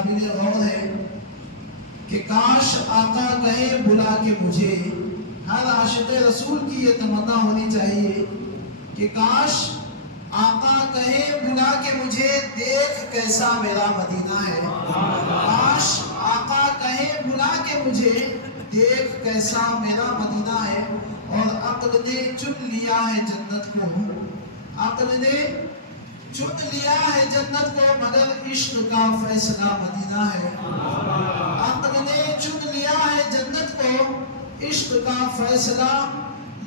قابل غور ہے کہ کاش آقا کہے بلا کے مجھے. ہر عاشق رسول کی یہ تمنا ہونی چاہیے کہ کاش آقا کہے بلا کے مجھے دیکھ کیسا میرا مدینہ ہے. کاش آقا کہے بلا کے مجھے دیکھ کیسا میرا مدینہ ہے. اور عقل نے چن لیا ہے جنت کو, عقل نے چن لیا ہے جنت کو, مگر عشق کا فیصلہ مدینہ ہے. عقل نے چن لیا ہے جنت کو, عشق کا فیصلہ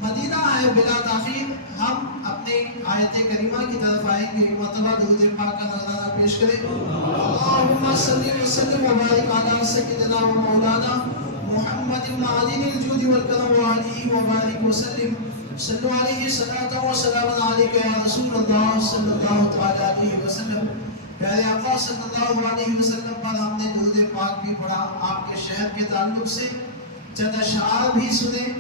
مدینہ ہے. بلا تاخیر ہم اپنی آیت کریمہ کی طرف آئیں گے. مرتبہ درود پاک کا نذرانہ پیش کریں. اللہم صلی وسلم و بارک علی سیدنا و مولانا محمد معدن الجود والکرم وعلیہ وبارک وسلم. صلو علیہ صلاۃ و سلام علیک یا رسول اللہ صلی اللہ تعالی علیہ وسلم. پیارے آقا صلی اللہ علیہ وسلم پر ہم نے درود پاک بھی پڑھا. آپ کے شہر کے تعلق سے چند اشعار بھی سنے.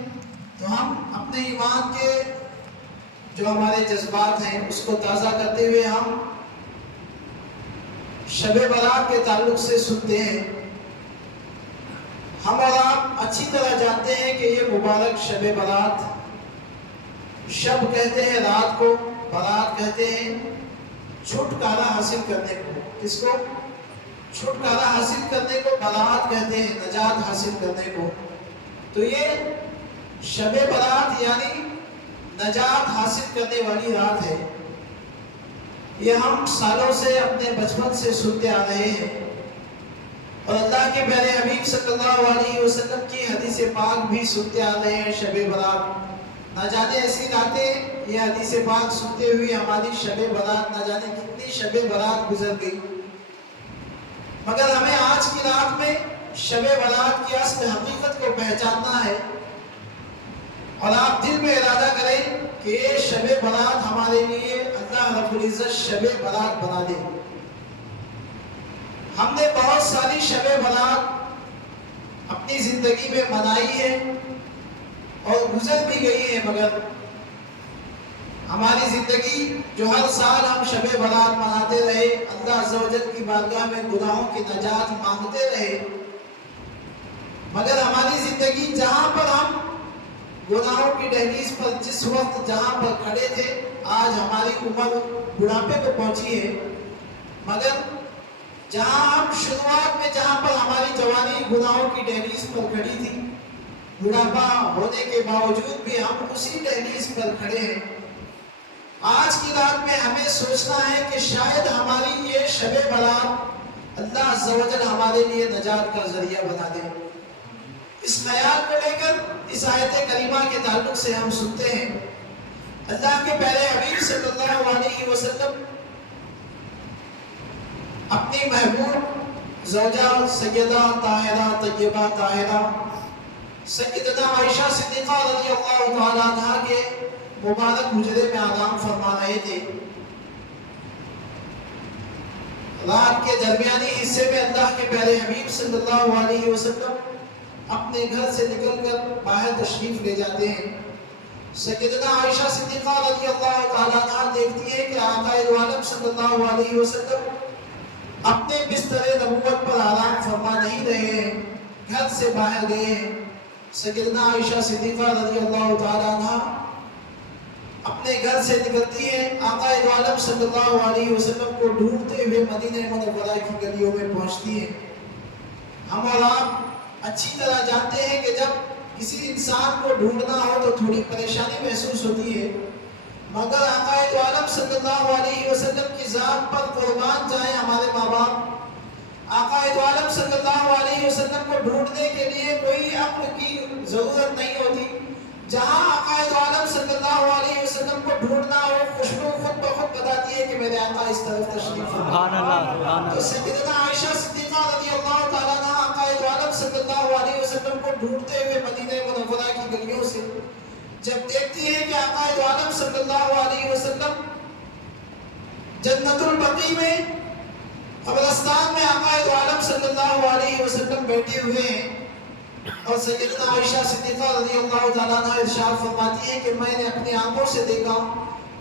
تو ہم اپنے ایمان کے جو ہمارے جذبات ہیں اس کو تازہ کرتے ہوئے ہم شب برات کے تعلق سے سنتے ہیں. ہم اور آپ اچھی طرح جانتے ہیں کہ یہ مبارک شب برات, شب کہتے ہیں رات کو, برات کہتے ہیں چھٹکارا حاصل کرنے کو. کس کو؟ چھٹکارا حاصل کرنے کو برات کہتے ہیں, نجات حاصل کرنے کو. تو یہ شب برات یعنی نجات حاصل کرنے والی رات ہے. یہ ہم سالوں سے اپنے بچپن سے سنتے آ رہے ہیں اور اللہ کے پیارے حبیب صلی اللہ علیہ وسلم کی حدیث پاک بھی سنتے آ رہے ہیں. شب برات نہ جانے ایسی راتیں, یہ حدیث پاک سنتے ہوئے ہماری شب برات نہ جانے کتنی شب برات گزر گئی. مگر ہمیں آج کی رات میں شب برات کی اصل حقیقت کو پہچاننا ہے اور آپ دل میں ارادہ کریں کہ یہ شب برات ہمارے لیے اللہ رب العزت شب برات بنا دے. ہم نے بہت ساری شب برات اپنی زندگی میں منائی ہے اور گزر بھی گئی ہے, مگر ہماری زندگی جو ہر سال ہم شب برات مناتے رہے, اللہ عز و جل کی بارگاہ میں گناہوں کی نجات مانگتے رہے, مگر ہماری زندگی جہاں پر ہم گناہوں کی دہلیز پر جس وقت جہاں پر کھڑے تھے, آج ہماری عمر بڑھاپے کو پہنچی ہے, مگر جہاں ہم شروعات میں جہاں پر ہماری جوانی گناہوں کی دہلیز پر کھڑی تھی, بڑھاپا ہونے کے باوجود بھی ہم اسی دہلیز پر کھڑے ہیں. آج کی رات میں ہمیں سوچنا ہے کہ شاید ہماری یہ شب برات اللہ عز و جل ہمارے لیے نجات کا ذریعہ بنا دے. اس خیال کو لے کر اس آیت کریمہ کے تعلق سے ہم سنتے ہیں اللہ کے پیارے حبیب صلی اللہ علیہ وسلم اپنی محبوب زوجہ سیدہ طاہرہ طیبہ طاہرہ سیدنا عائشہ صدیقہ رضی اللہ تعالی عنہا کے مبارک حجرے میں آرام فرما رہے تھے. رات کے درمیانی حصے میں اللہ کے پیارے حبیب صلی اللہ علیہ وسلم اپنے گھر سے نکل کر باہر تشریف لے جاتے ہیں. سیدنا عائشہ صدیقہ رضی اللہ تعالی عنہا دیکھتی ہے کہ آقا عالم صلی اللہ علیہ وسلم اپنے بستر نبوت پر آرام فرما نہیں رہے ہیں, گھر سے باہر گئے ہیں. سیدنا عائشہ صدیقہ رضی اللہ تعالی عنہا اپنے گھر سے نکلتی ہیں, آقا عالم صلی اللہ علیہ وسلم کو ڈھونڈتے ہوئے مدینہ منورہ کی گلیوں میں پہنچتی ہیں. ہم اور آپ اچھی طرح جانتے ہیں کہ جب کسی انسان کو ڈھونڈنا ہو تو تھوڑی پریشانی محسوس ہوتی ہے, مگر آقا عالم صلی اللہ علیہ وسلم کی ذات پر قربان جائیں ہمارے ماں باپ, آقا عالم صلی اللہ علیہ وسلم کو ڈھونڈنے کے لیے کوئی عقل کی ضرورت نہیں ہوتی. جہاں آقا عالم صلی اللہ علیہ وسلم کو ڈھونڈنا ہو خوشبو خود بخود بتاتی ہے کہ میرے آقا اس طرف تشریف فرما. تو سیدنا عائشہ صدیقہ رضی اللہ تعالیٰ عنہ آقا عالم صلی اللہ علیہ وسلم کو ڈھونڈتے ہوئے مدینہ منورہ کی گلیوں سے جب دیکھتی ہے کہ آقا عالم صلی اللہ علیہ وسلم جنت البقیع میں قبرستان میں آقا عالم صلی اللہ علیہ وسلم بیٹھے ہوئے ہیں, اور سیدنا عائشہ صدیقہ رضی اللہ تعالیٰ عنہ ارشاد فرماتی ہے کہ میں نے اپنی آنکھوں سے دیکھا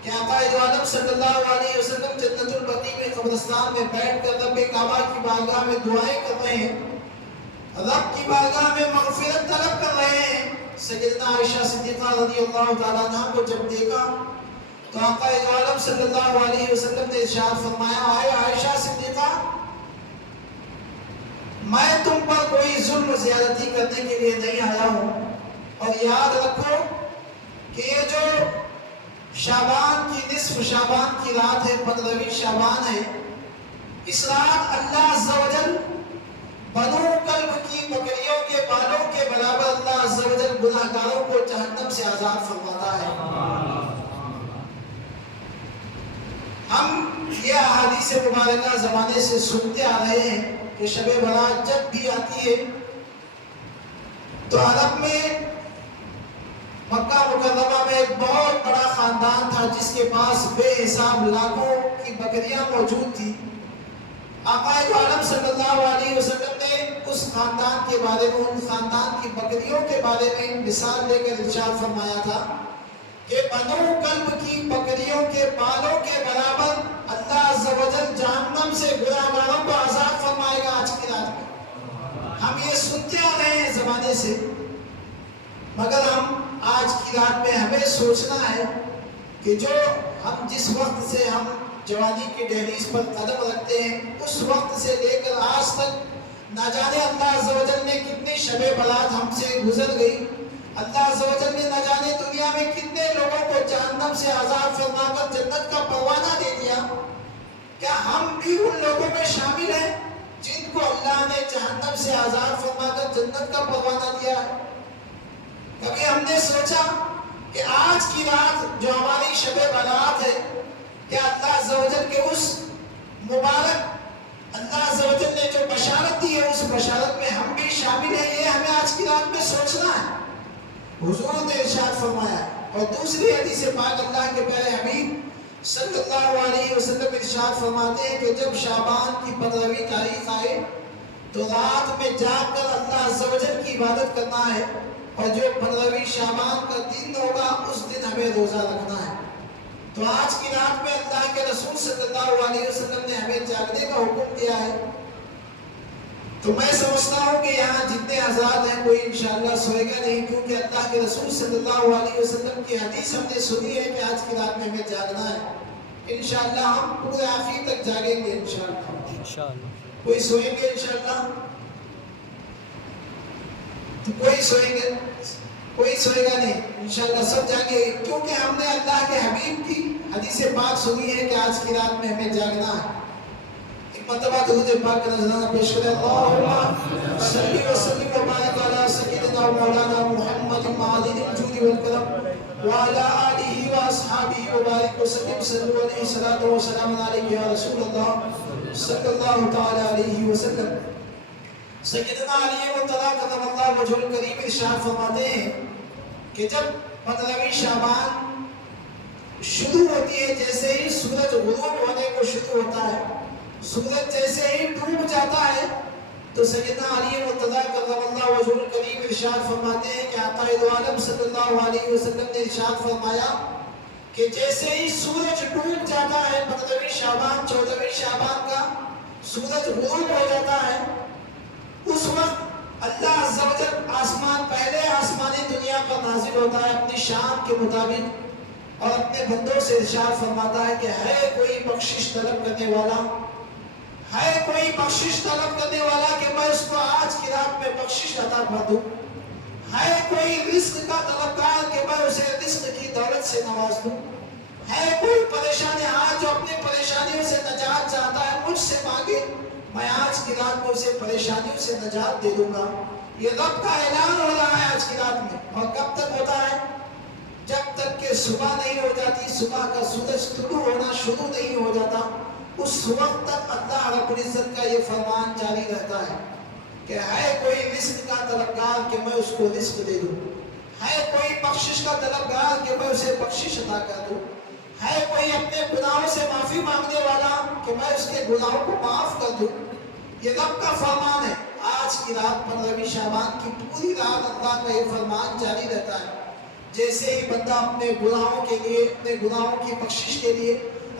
کہ آقا عالم صلی اللہ علیہ وسلم جنت البقیع میں قبرستان میں بیٹھ کر رب کعبہ کی بارگاہ میں دعائیں کر رہے ہیں، رب کی بارگاہ میں مغفرت طلب کر رہے ہیں۔ سیدنا عائشہ صدیقہ رضی اللہ تعالیٰ عنہ کو جب دیکھا تو آقا عالم صلی اللہ علیہ وسلم نے ارشاد فرمایا، آئے عائشہ صدیقہ، میں تم پر کوئی ظلم و زیادتی کرنے کے لیے نہیں آیا ہوں، اور یاد رکھو کہ یہ جو شعبان کی نصف شعبان کی رات ہے، 15ویں شعبان ہے، اس رات اللہ عز و جل بنو کلب کی بکریوں کے بالوں کے برابر اللہ عز و جل گناہگاروں کو جہنم سے آزاد فرماتا ہے۔ ہم یہ احادیث مبارکہ زمانے سے سنتے آ رہے ہیں کہ شب برات جب بھی آتی ہے تو عرب میں مکہ مکرمہ میں ایک بہت بڑا خاندان تھا جس کے پاس بے حساب لاکھوں کی بکریاں موجود تھی۔ آقا عالم صلی اللہ علیہ وسلم نے اس خاندان کے بارے میں، ان خاندان کی بکریوں کے بارے میں مثال دے کر ارشاد فرمایا تھا کہ بنو کلب کی بکریوں کے بالوں کے برابر اللہ عز و جل جہنم سے گناہگاروں کو آزاد فرمائے گا آج کی رات میں۔ ہم یہ سنتے آ رہے ہیں زمانے سے، مگر ہم آج کی رات میں ہمیں سوچنا ہے کہ جو ہم جس وقت سے ہم جوانی کی دہلیز پر قدم رکھتے ہیں، اس وقت سے لے کر آج تک نہ جانے اللہ عز و جل نے کتنی شب برات ہم سے گزر گئی، اللہ عز و جل نے نہ جانے دنیا میں کتنے لوگوں کو جہنم سے آزاد فرما کر جنت کا پروانہ دے دیا۔ کیا ہم بھی ان لوگوں میں شامل ہیں جن کو اللہ نے جہنم سے آزاد فرما کر جنت کا پروانہ دیا ہے؟ کبھی ہم نے سوچا کہ آج کی رات جو ہماری شب برات ہے، کیا اللہ عز و جل کے اس مبارک اللہ عز و جل نے جو بشارت دی ہے اس بشارت میں ہم بھی شامل ہیں؟ یہ ہمیں آج کی رات میں سوچنا ہے۔ حضور نے ارشاد فرمایا، اور دوسری حدیث پاک اللہ کے پیارے حبیب صلی اللہ علیہ وسلم ارشاد فرماتے ہیں کہ جب شعبان کی 15ویں تاریخ آئے تو رات میں جاگ کر اللہ عز و جل کی عبادت کرنا ہے، اور جو 15ویں شعبان کا دن ہوگا اس دن ہمیں روزہ رکھنا ہے۔ تو آج کی رات میں اللہ کے رسول صلی اللہ علیہ وسلم نے ہمیں جاگنے کا حکم دیا ہے۔ تو میں سمجھتا ہوں کہ یہاں جتنے حضرات ہیں کوئی انشاءاللہ سوئے گا نہیں، کیونکہ اللہ کے رسول صلی اللہ علیہ وسلم کی حدیث ہم نے سنی ہے کہ آج کی رات میں ہمیں جاگنا ہے۔ انشاءاللہ ہم پورے آخر تک جاگیں گے انشاءاللہ۔ کوئی سوئیں گے انشاءاللہ؟ تو کوئی سوئیں گے؟ کوئی سوئے گا نہیں، انشاءاللہ سب جاگیں گے، کیونکہ ہم نے اللہ کے حبیب کی حدیث پاک سنی ہے کہ آج کی رات میں ہمیں جاگنا ہے۔ ایک مرتبہ درود پاک کا نذرانہ پیش کریں۔ اللہم صلی وسلم و بارک علی سیدنا و مولانا محمد معدن الجود والکرم وعلی آلہ و اصحابہ و بارک وسلم۔ صلو علیہ الصلاۃ والسلام علیک یا رسول اللہ صلی اللہ تعالی علیہ وسلم۔ سیدنا علی مرتضیٰ کرم اللہ وجہ الکریم ارشاد فرماتے ہیں کہ جب 15ویں شعبان شروع ہوتی ہے، جیسے ہی سورج غروب ہونے کو شروع ہوتا ہے، سورج جیسے ہی ڈوب جاتا ہے، تو سیدنا علی مرتضیٰ کرم اللہ وجہ الکریم ارشاد فرماتے ہیں کہ آقا عالم صلی اللہ علیہ وسلم نے ارشاد فرمایا کہ جیسے ہی سورج ڈوب جاتا ہے 15ویں شعبان 14ویں شعبان کا سورج غروب ہو جاتا ہے، اس وقت اللہ عز و جل آسمان پہلے آسمانی دنیا پر نازل ہوتا ہے اپنی شان کے مطابق، اور اپنے بندوں سے ارشاد فرماتا ہے کہ ہے کوئی بخشش طلب کرنے والا، ہے کوئی بخشش طلب کرنے والا کہ میں اس کو آج کی رات میں بخشش عطا کر دوں، ہے کوئی رزق کا طلبگار کہ میں اسے رزق کی دولت سے نواز دوں، ہے کوئی پریشانی آج جو اپنی پریشانیوں سے نجات چاہتا ہے مجھ سے مانگے، میں آج کی رات میں اسے پریشانیوں سے نجات دے دوں گا۔ یہ رب کا اعلان ہو رہا ہے آج کی رات میں، اور کب تک ہوتا ہے؟ جب تک کہ صبح نہیں ہو جاتی، صبح کا سورج طلوع ہونا شروع نہیں ہو جاتا، اس وقت تک اللہ رب العزت کا یہ فرمان جاری رہتا ہے کہ ہے کوئی رزق کا طلبگار کہ میں اس کو رزق دے دوں، ہے کوئی بخشش کا طلبگار کہ میں اسے بخشش عطا کر دوں، ہے کوئی اپنے گناہوں سے معافی مانگنے والا کہ میں اس کے گناہوں کو معاف کر دوں۔ یہ رب کا فرمان ہے۔ آج کی رات 15ویں شعبان کی پوری رات اللہ کا یہ فرمان جاری رہتا ہے، جیسے ہی بندہ اپنے گناہوں کے لیے، اپنے گناہوں کی بخشش کے لیے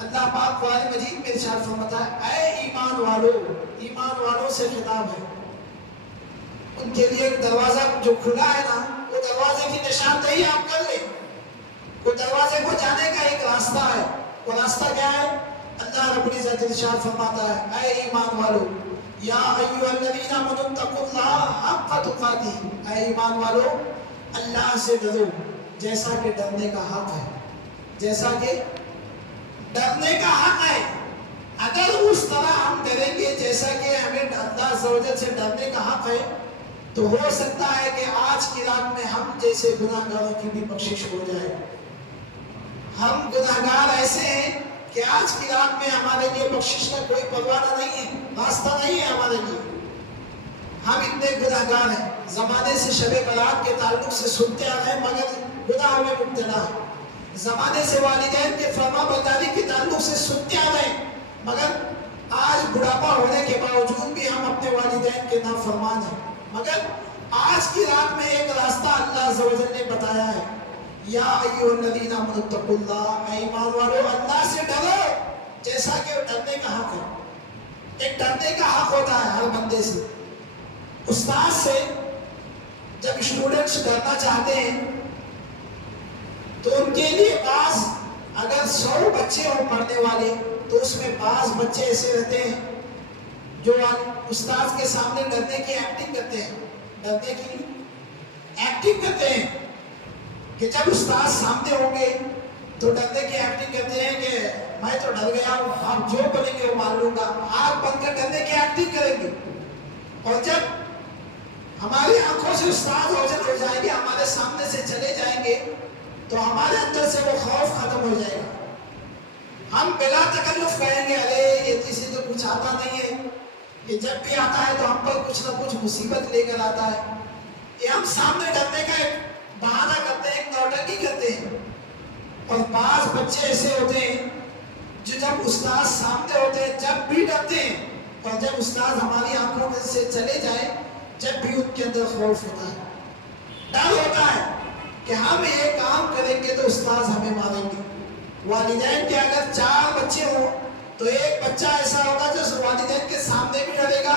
اللہ پاک قرآن مجید میں ارشاد فرماتا ہے اے ایمان والوں سے خطاب ہے. ان کے لیے ایک دروازہ جو کھلا ہے نا، وہ دروازے کی نشاندہی آپ کر لیں. وہ دروازے کو جانے کا ایک راستہ ہے. وہ راستہ کیا ہے؟ اللہ رب العزت ارشاد فرماتا ہے اے ایمان والو یا ایھا الذین آمنوا اتقوا اللہ حق تقاتہ، اے ایمان والو اللہ سے ڈرو جیسا کہ ڈرنے کا حق ہے. جیسا کہ ڈرنے کا حق ہے. اگر اس طرح ہم ڈریں گے جیسا کہ ہمیں اللہ عز و جل سے ڈرنے کا حق ہے، تو ہو سکتا ہے کہ آج کی رات میں ہم جیسے گناہگاروں کی بھی بخشش ہو جائے. ہم گناہگار ایسے ہیں کہ آج کی رات میں ہمارے لیے بخشش کا کوئی پروانہ نہیں ہے، راستہ نہیں ہے ہمارے لیے. ہم اتنے گناہگار ہیں، زمانے سے شب برات کے تعلق سے سنتے آ رہے ہیں مگر گناہ میں مبتلا ہیں. زمانے سے والدین کے فرما برداری کے تعلق سے سنتے آ رہے ہیں مگر آج بڑھاپا ہونے کے باوجود بھی ہم اپنے والدین کے نافرمان ہیں. مگر آج کی رات میں ایک راستہ اللہ عز و جل نے بتایا ہے. یا ایھا الذین آمنوا اتقوا اللہ، اے ایمان والو اللہ سے ڈرو جیسا کہ ڈرنے کا حق ہے. ایک ڈرنے کا حق ہوتا ہے ہر بندے سے. استاد سے جب اسٹوڈنٹس ڈرنا چاہتے ہیں تو ان کے لیے بعض اگر 100 بچے ہوں پڑھنے والے تو اس میں بعض بچے ایسے رہتے ہیں جو استاد کے سامنے ڈرنے کی ایکٹنگ کرتے ہیں. ڈرنے کی ایکٹنگ کرتے ہیں کہ جب استاد سامنے ہوں گے تو ڈرنے کی ایکٹنگ کرتے ہیں کہ میں تو ڈر گیا ہوں، آپ جو بولیں گے وہ مان لوں گا. آنکھ بند کر ڈرنے کی ایکٹنگ کریں گے. اور جب ہماری آنکھوں سے استاد اوجھل ہو جائیں گے، ہمارے سامنے سے چلے جائیں گے تو ہمارے اندر سے وہ خوف ختم ہو جائے گا. ہم بلا تکلف کہیں گے ارے یہ کسی کو کچھ آتا نہیں ہے، یہ جب بھی آتا ہے تو ہم پر کچھ نہ کچھ مصیبت لے کر آتا ہے. یہ ہم سامنے ڈرنے کا ایک بہانہ کرتے ہیں، ایک نوٹنکی کرتے ہیں. اور بعض بچے ایسے ہوتے ہیں جو جب استاد سامنے ہوتے ہیں جب بھی ڈرتے ہیں، اور جب استاد ہماری آنکھوں میں سے چلے جائیں جب بھی ان کے اندر خوف ہوتا ہے، ڈر ہوتا ہے کہ ہم یہ کام کریں گے تو استاد ہمیں ماریں گے. والدین کے اگر 4 بچے ہوں تو ایک بچہ ایسا ہوگا جو والدین کے سامنے بھی ڈرے گا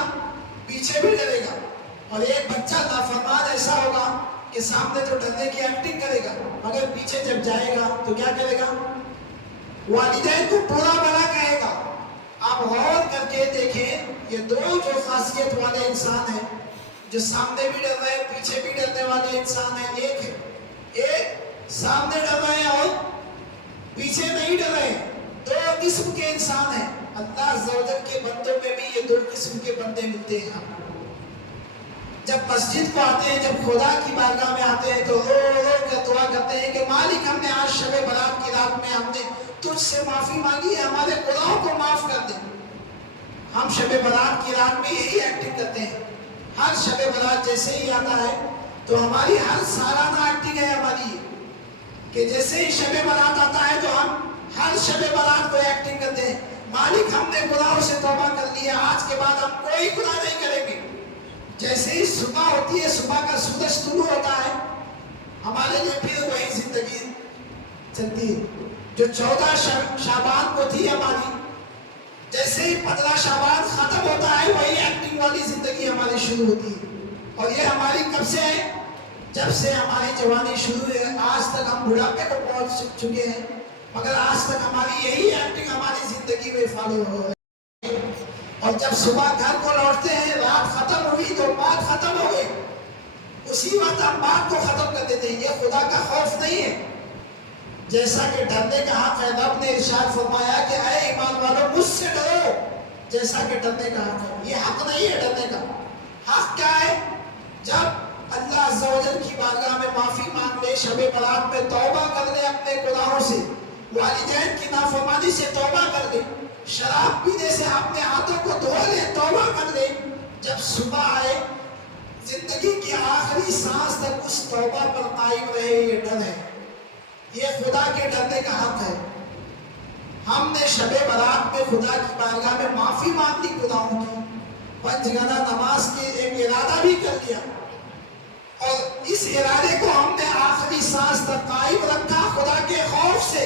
پیچھے بھی ڈرے گا، اور ایک بچہ نافرمان ایسا ہوگا کہ سامنے تو ڈرنے کی ایکٹنگ کرے گا مگر پیچھے جب جائے گا تو کیا کرے گا؟ والدین کو برا بھلا کہے گا. آپ غور کر کے دیکھیں یہ 2 جو خاصیت والے انسان ہیں، جو سامنے بھی ڈر رہے ہیں پیچھے بھی ڈرنے والے انسان ہیں، ایک سامنے ڈر رہے ہیں اور پیچھے نہیں ڈر رہے ہیں. 2 قسم کے انسان ہیں. اللہ عز و جل کے بندوں میں بھی یہ 2 قسم کے بندے ملتے ہیں. جب مسجد کو آتے ہیں، جب خدا کی بارگاہ میں آتے ہیں تو رو رو کر دعا کرتے ہیں کہ مالک ہم نے آج شب برات کی رات میں ہم نے تجھ سے معافی مانگی ہے، ہمارے گناہوں کو معاف کر دیں. ہم شب برات کی رات میں یہی ایکٹنگ کرتے ہیں. ہر شب برات جیسے ہی آتا ہے تو ہماری ہر سالانہ ایکٹنگ ہے ہماری کہ جیسے ہی شب برات آتا ہے تو ہم ہر شب برات کو ایکٹنگ کرتے ہیں مالک ہم نے گناہوں سے توبہ کر لیا، آج کے بعد ہم کوئی گناہ نہیں کریں گے. جیسے ہی صبح ہوتی ہے، صبح کا سورج طلوع ہوتا ہے، ہمارے لیے پھر وہی زندگی چلتی ہے جو 14 شعبان کو تھی ہماری. جیسے ہی 15 شعبان ختم ہوتا ہے وہی ایکٹنگ والی زندگی ہماری شروع ہوتی ہے. اور یہ ہماری کب سے ہے؟ جب سے ہماری جوانی شروع ہے. آج تک ہم بڑھاپے کو پہنچ چکے ہیں مگر آج تک ہماری یہی ایکٹنگ ہماری زندگی میں فالو ہو رہی ہے. اور جب صبح گھر کو لوٹتے ہیں، رات ختم ہوئی تو بات ختم ہو گئی، اسی وقت ہم بات کو ختم کر دیتے ہیں. یہ خدا کا خوف نہیں ہے. جیسا کہ ڈرنے کا حق ہے، رب نے ارشاد فرمایا کہ اے ایمان والو مجھ سے ڈرو جیسا کہ ڈرنے کا حق ہے. یہ حق نہیں ہے ڈرنے کا. حق کیا ہے؟ جب اللہ عز و جل کی بارگاہ میں معافی مانگ لے، شب برات میں توبہ کر لے اپنے گناہوں سے، والدین کی نافرمانی سے توبہ کر لے، شراب پینے سے اپنے ہاتھوں کو دھو لے، توبہ کر لے. جب صبح آئے زندگی کی آخری سانس تک اس توبہ پر قائم رہے. یہ ڈر ہے، یہ خدا کے ڈرنے کا حق ہے. ہم نے شب برات میں خدا کی بارگاہ میں معافی مانگ لی گناہوں کی، 5 گنا نماز کے ایک ارادہ بھی کر لیا، اور اس ارادے کو ہم نے آخری سانس تک قائم رکھا خدا کے خوف سے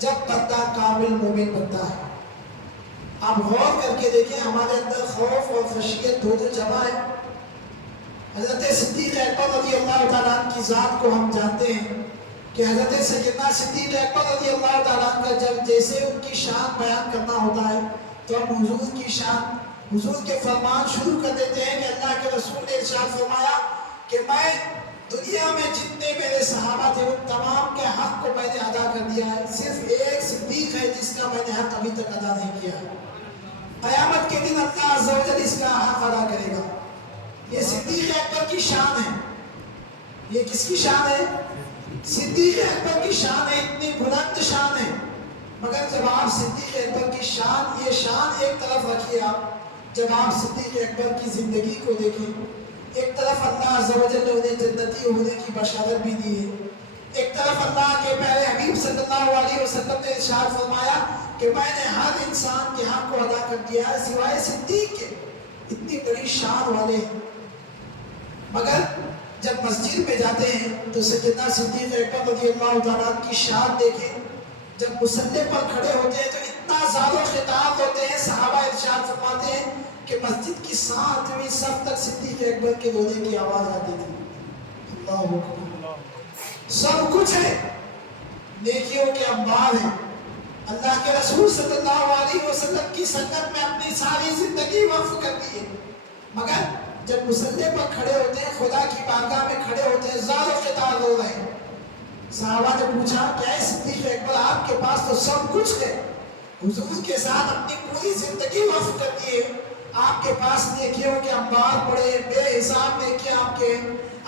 جب بندہ کامل مومن بنتا ہے۔ آپ غور کر کے دیکھیں ہمارے اندر خوف اور خشیت دونوں جمع ہے۔ حضرت صدیق اکبر رضی اللہ تعالیٰ عنہ کی ذات کو ہم جانتے ہیں کہ حضرت سیدنا صدیق اکبر رضی اللہ تعالیٰ عنہ کا جب جیسے ان کی شان بیان کرنا ہوتا ہے تو ہم حضور کی شان، حضور کے فرمان شروع کر دیتے ہیں کہ اللہ کے رسول نے ارشاد فرمایا کہ میں دنیا میں جتنے میرے صحابہ تھے ان تمام کے حق کو میں نے ادا کر دیا ہے، صرف ایک صدیق ہے جس کا میں نے حق ابھی تک ادا نہیں کیا ہے۔ قیامت کے دن اللہ عز و جل اس کا حق ادا کرے گا۔ یہ صدیق اکبر کی شان ہے۔ یہ کس کی شان ہے؟ صدیق اکبر کی شان ہے، اتنی بلند شان ہے۔ مگر جب آپ صدیق اکبر کی شان، یہ شان ایک طرف رکھیے، آپ جب آپ صدیق اکبر کی زندگی کو دیکھیں، ایک طرف اللہ عز و جل نے انہیں جنتی ہونے کی بشارت بھی دی ہے، ایک طرف اللہ کے پیارے حبیب صلی اللہ علیہ وسلم نے ارشاد فرمایا کہ میں نے ہر انسان کے حق کو ادا کر دیا ہے سوائے صدیق کے۔ اتنی بڑی شان والے ہیں، مگر جب مسجد میں جاتے ہیں تو سیدنا صدیق اکبر رضی اللہ تعالیٰ کی شان دیکھیں، جب مصلی پر کھڑے ہوتے ہیں تو اتنا زیادہ خطاب ہوتے ہیں، صحابہ ارشاد فرماتے ہیں کہ مسجد کی 7ویں صف تک صدیق اکبر کے رونے کی آواز آتی تھی۔ اللہ اکبر، سب کچھ ہے، نیکیوں کے انبار ہیں۔ اللہ کے رسول صلی اللہ علیہ وسلم کی سنت میں اپنی ساری زندگی وقف کر دی ہے، مگر جب مصلی پر کھڑے ہوتے ہیں، خدا کی بارگاہ میں کھڑے ہوتے ہیں، زار و قطار ہو رہے ہیں۔ صحابہ نے پوچھا کہ اے صدیق اکبر، آپ کے پاس تو سب کچھ ہے، حضور کے ساتھ اپنی پوری زندگی وقف کر دیے، آپ کے پاس نیکیوں کے انبار پڑے، بے حساب نیکیاں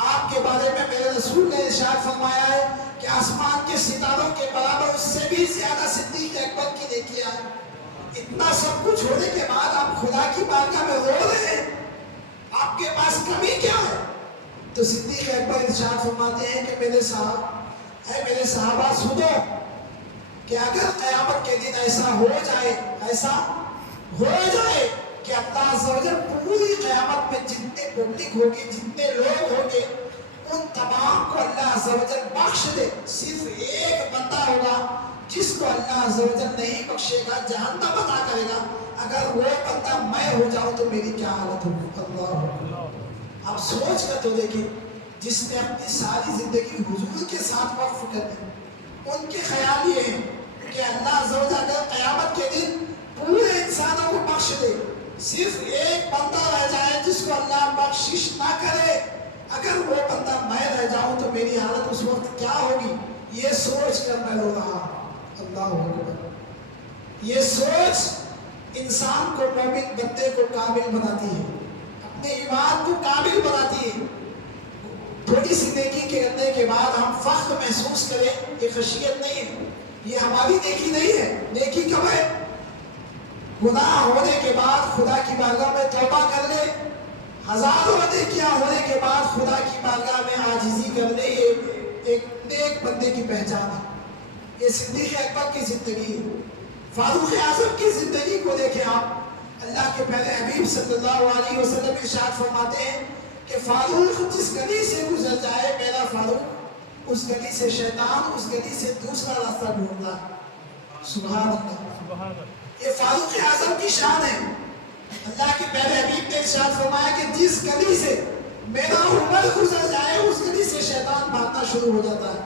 آپ کے بارے میں میرے رسول نے ارشاد فرمایا ہے کہ آسمان کے ستاروں کے برابر، اس سے بھی زیادہ صدیق اکبر کی نیکیاں ہیں۔ اتنا سب کچھ ہونے کے بعد آپ خدا کی بارگاہ میں رو رہے ہیں، آپ کے پاس کمی کیا ہے؟ تو صدیق اکبر ارشاد فرماتے ہیں کہ میرے صحابہ سنو کہ اگر قیامت کے دن ایسا ہو جائے کہ اللہ عز و جل پوری قیامت میں جتنے پبلک ہوگی، جتنے لوگ ہوں گے، ان تمام کو اللہ عز و جل بخش دے، صرف ایک بندہ ہوگا جس کو اللہ عز و جل نہیں بخشے گا، جہنم عطا کرے گا، اگر وہ بندہ میں ہو جاؤں تو میری کیا حالت ہوگی؟ اللہ، آپ سوچ کر تو دیکھیں، جس نے اپنی ساری زندگی حضور کے ساتھ وقف کر دی، ان کے خیال یہ ہے کہ اللہ عز و جل اگر قیامت کے دن پورے انسانوں کو بخش دے، صرف ایک بندہ رہ جائے جس کو اللہ بخشش نہ کرے، اگر وہ بندہ میں رہ جاؤں تو میری حالت اس وقت کیا ہوگی؟ یہ سوچ کر میں رو رہا۔ اللہ اکبر، یہ سوچ انسان کو، مومن بندے کو کامل بناتی ہے، اپنے ایمان کو کامل بناتی ہے۔ تھوڑی سی نیکی کرنے کے بعد ہم فخر محسوس کریں، یہ خشیت نہیں ہے، یہ ہماری نیکی نہیں ہے۔ نیکی کب ہے؟ گناہ ہونے کے بعد خدا کی بارگاہ میں توبہ کر لے، ہزاروں نیکیاں ہونے کے بعد خدا کی بارگاہ میں عاجزی کر لے، یہ ایک نیک بندے کی پہچان ہے۔ یہ صدیق اکبر کی زندگی ہے۔ فاروق اعظم کی زندگی کو دیکھیں آپ، اللہ کے پیارے حبیب صلی اللہ علیہ وسلم ارشاد فرماتے ہیں کہ فاروق جس گلی سے گزر جائے، میرا فاروق، اس گلی سے شیطان اس گلی سے دوسرا راستہ ڈھونڈتا ہے۔ سبحان اللہ، یہ فاروق اعظم کی شان ہے۔ اللہ کے پیارے حبیب نے ارشاد فرمایا کہ جس گلی سے میرا عمر گزر جائے، اس گلی سے شیطان بھاگنا شروع ہو جاتا ہے۔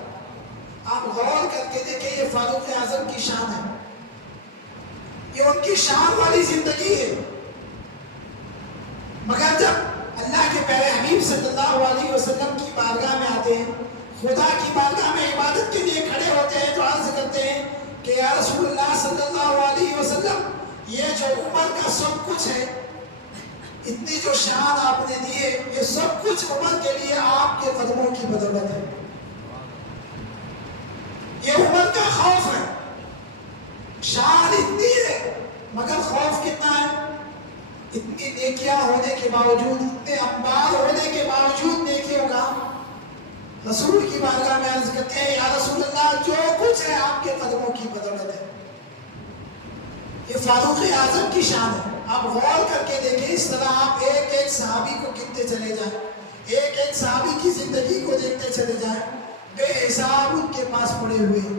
آپ غور کر کے دیکھیں، یہ فاروق اعظم کی شان ہے، یہ ان کی شان والی زندگی ہے۔ مگر جب اللہ کے پیارے حبیب صلی اللہ علیہ وسلم کی بارگاہ میں آتے ہیں، خدا کی بارگاہ میں عبادت کے لیے کھڑے ہوتے ہیں، تو عرض کرتے ہیں کہ یا رسول اللہ صلی اللہ علیہ وسلم، یہ جو عمر کا سب کچھ ہے، اتنی جو شان آپ نے دی ہے، یہ سب کچھ عمر کے لیے آپ کے قدموں کی بدولت ہے۔ یہ عمر کا خوف ہے، شان اتنی ہے مگر خوف کتنا ہے؟ اتنی نیکیاں ہونے کے باوجود، اتنے انبار ہونے کے باوجود نیکیوں کا، رسول کی بارگاہ میں عرض کرتے ہیں یا رسول اللہ، جو کچھ ہے آپ کے قدموں کی بدولت ہے۔ یہ فاروق اعظم کی شان ہے۔ آپ غور کر کے دیکھیں، اس طرح آپ ایک ایک صحابی کو گنتے چلے جائیں، ایک ایک صحابی کی زندگی کو دیکھتے چلے جائیں، بے حساب ان کے پاس پڑے ہوئے ہیں۔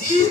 3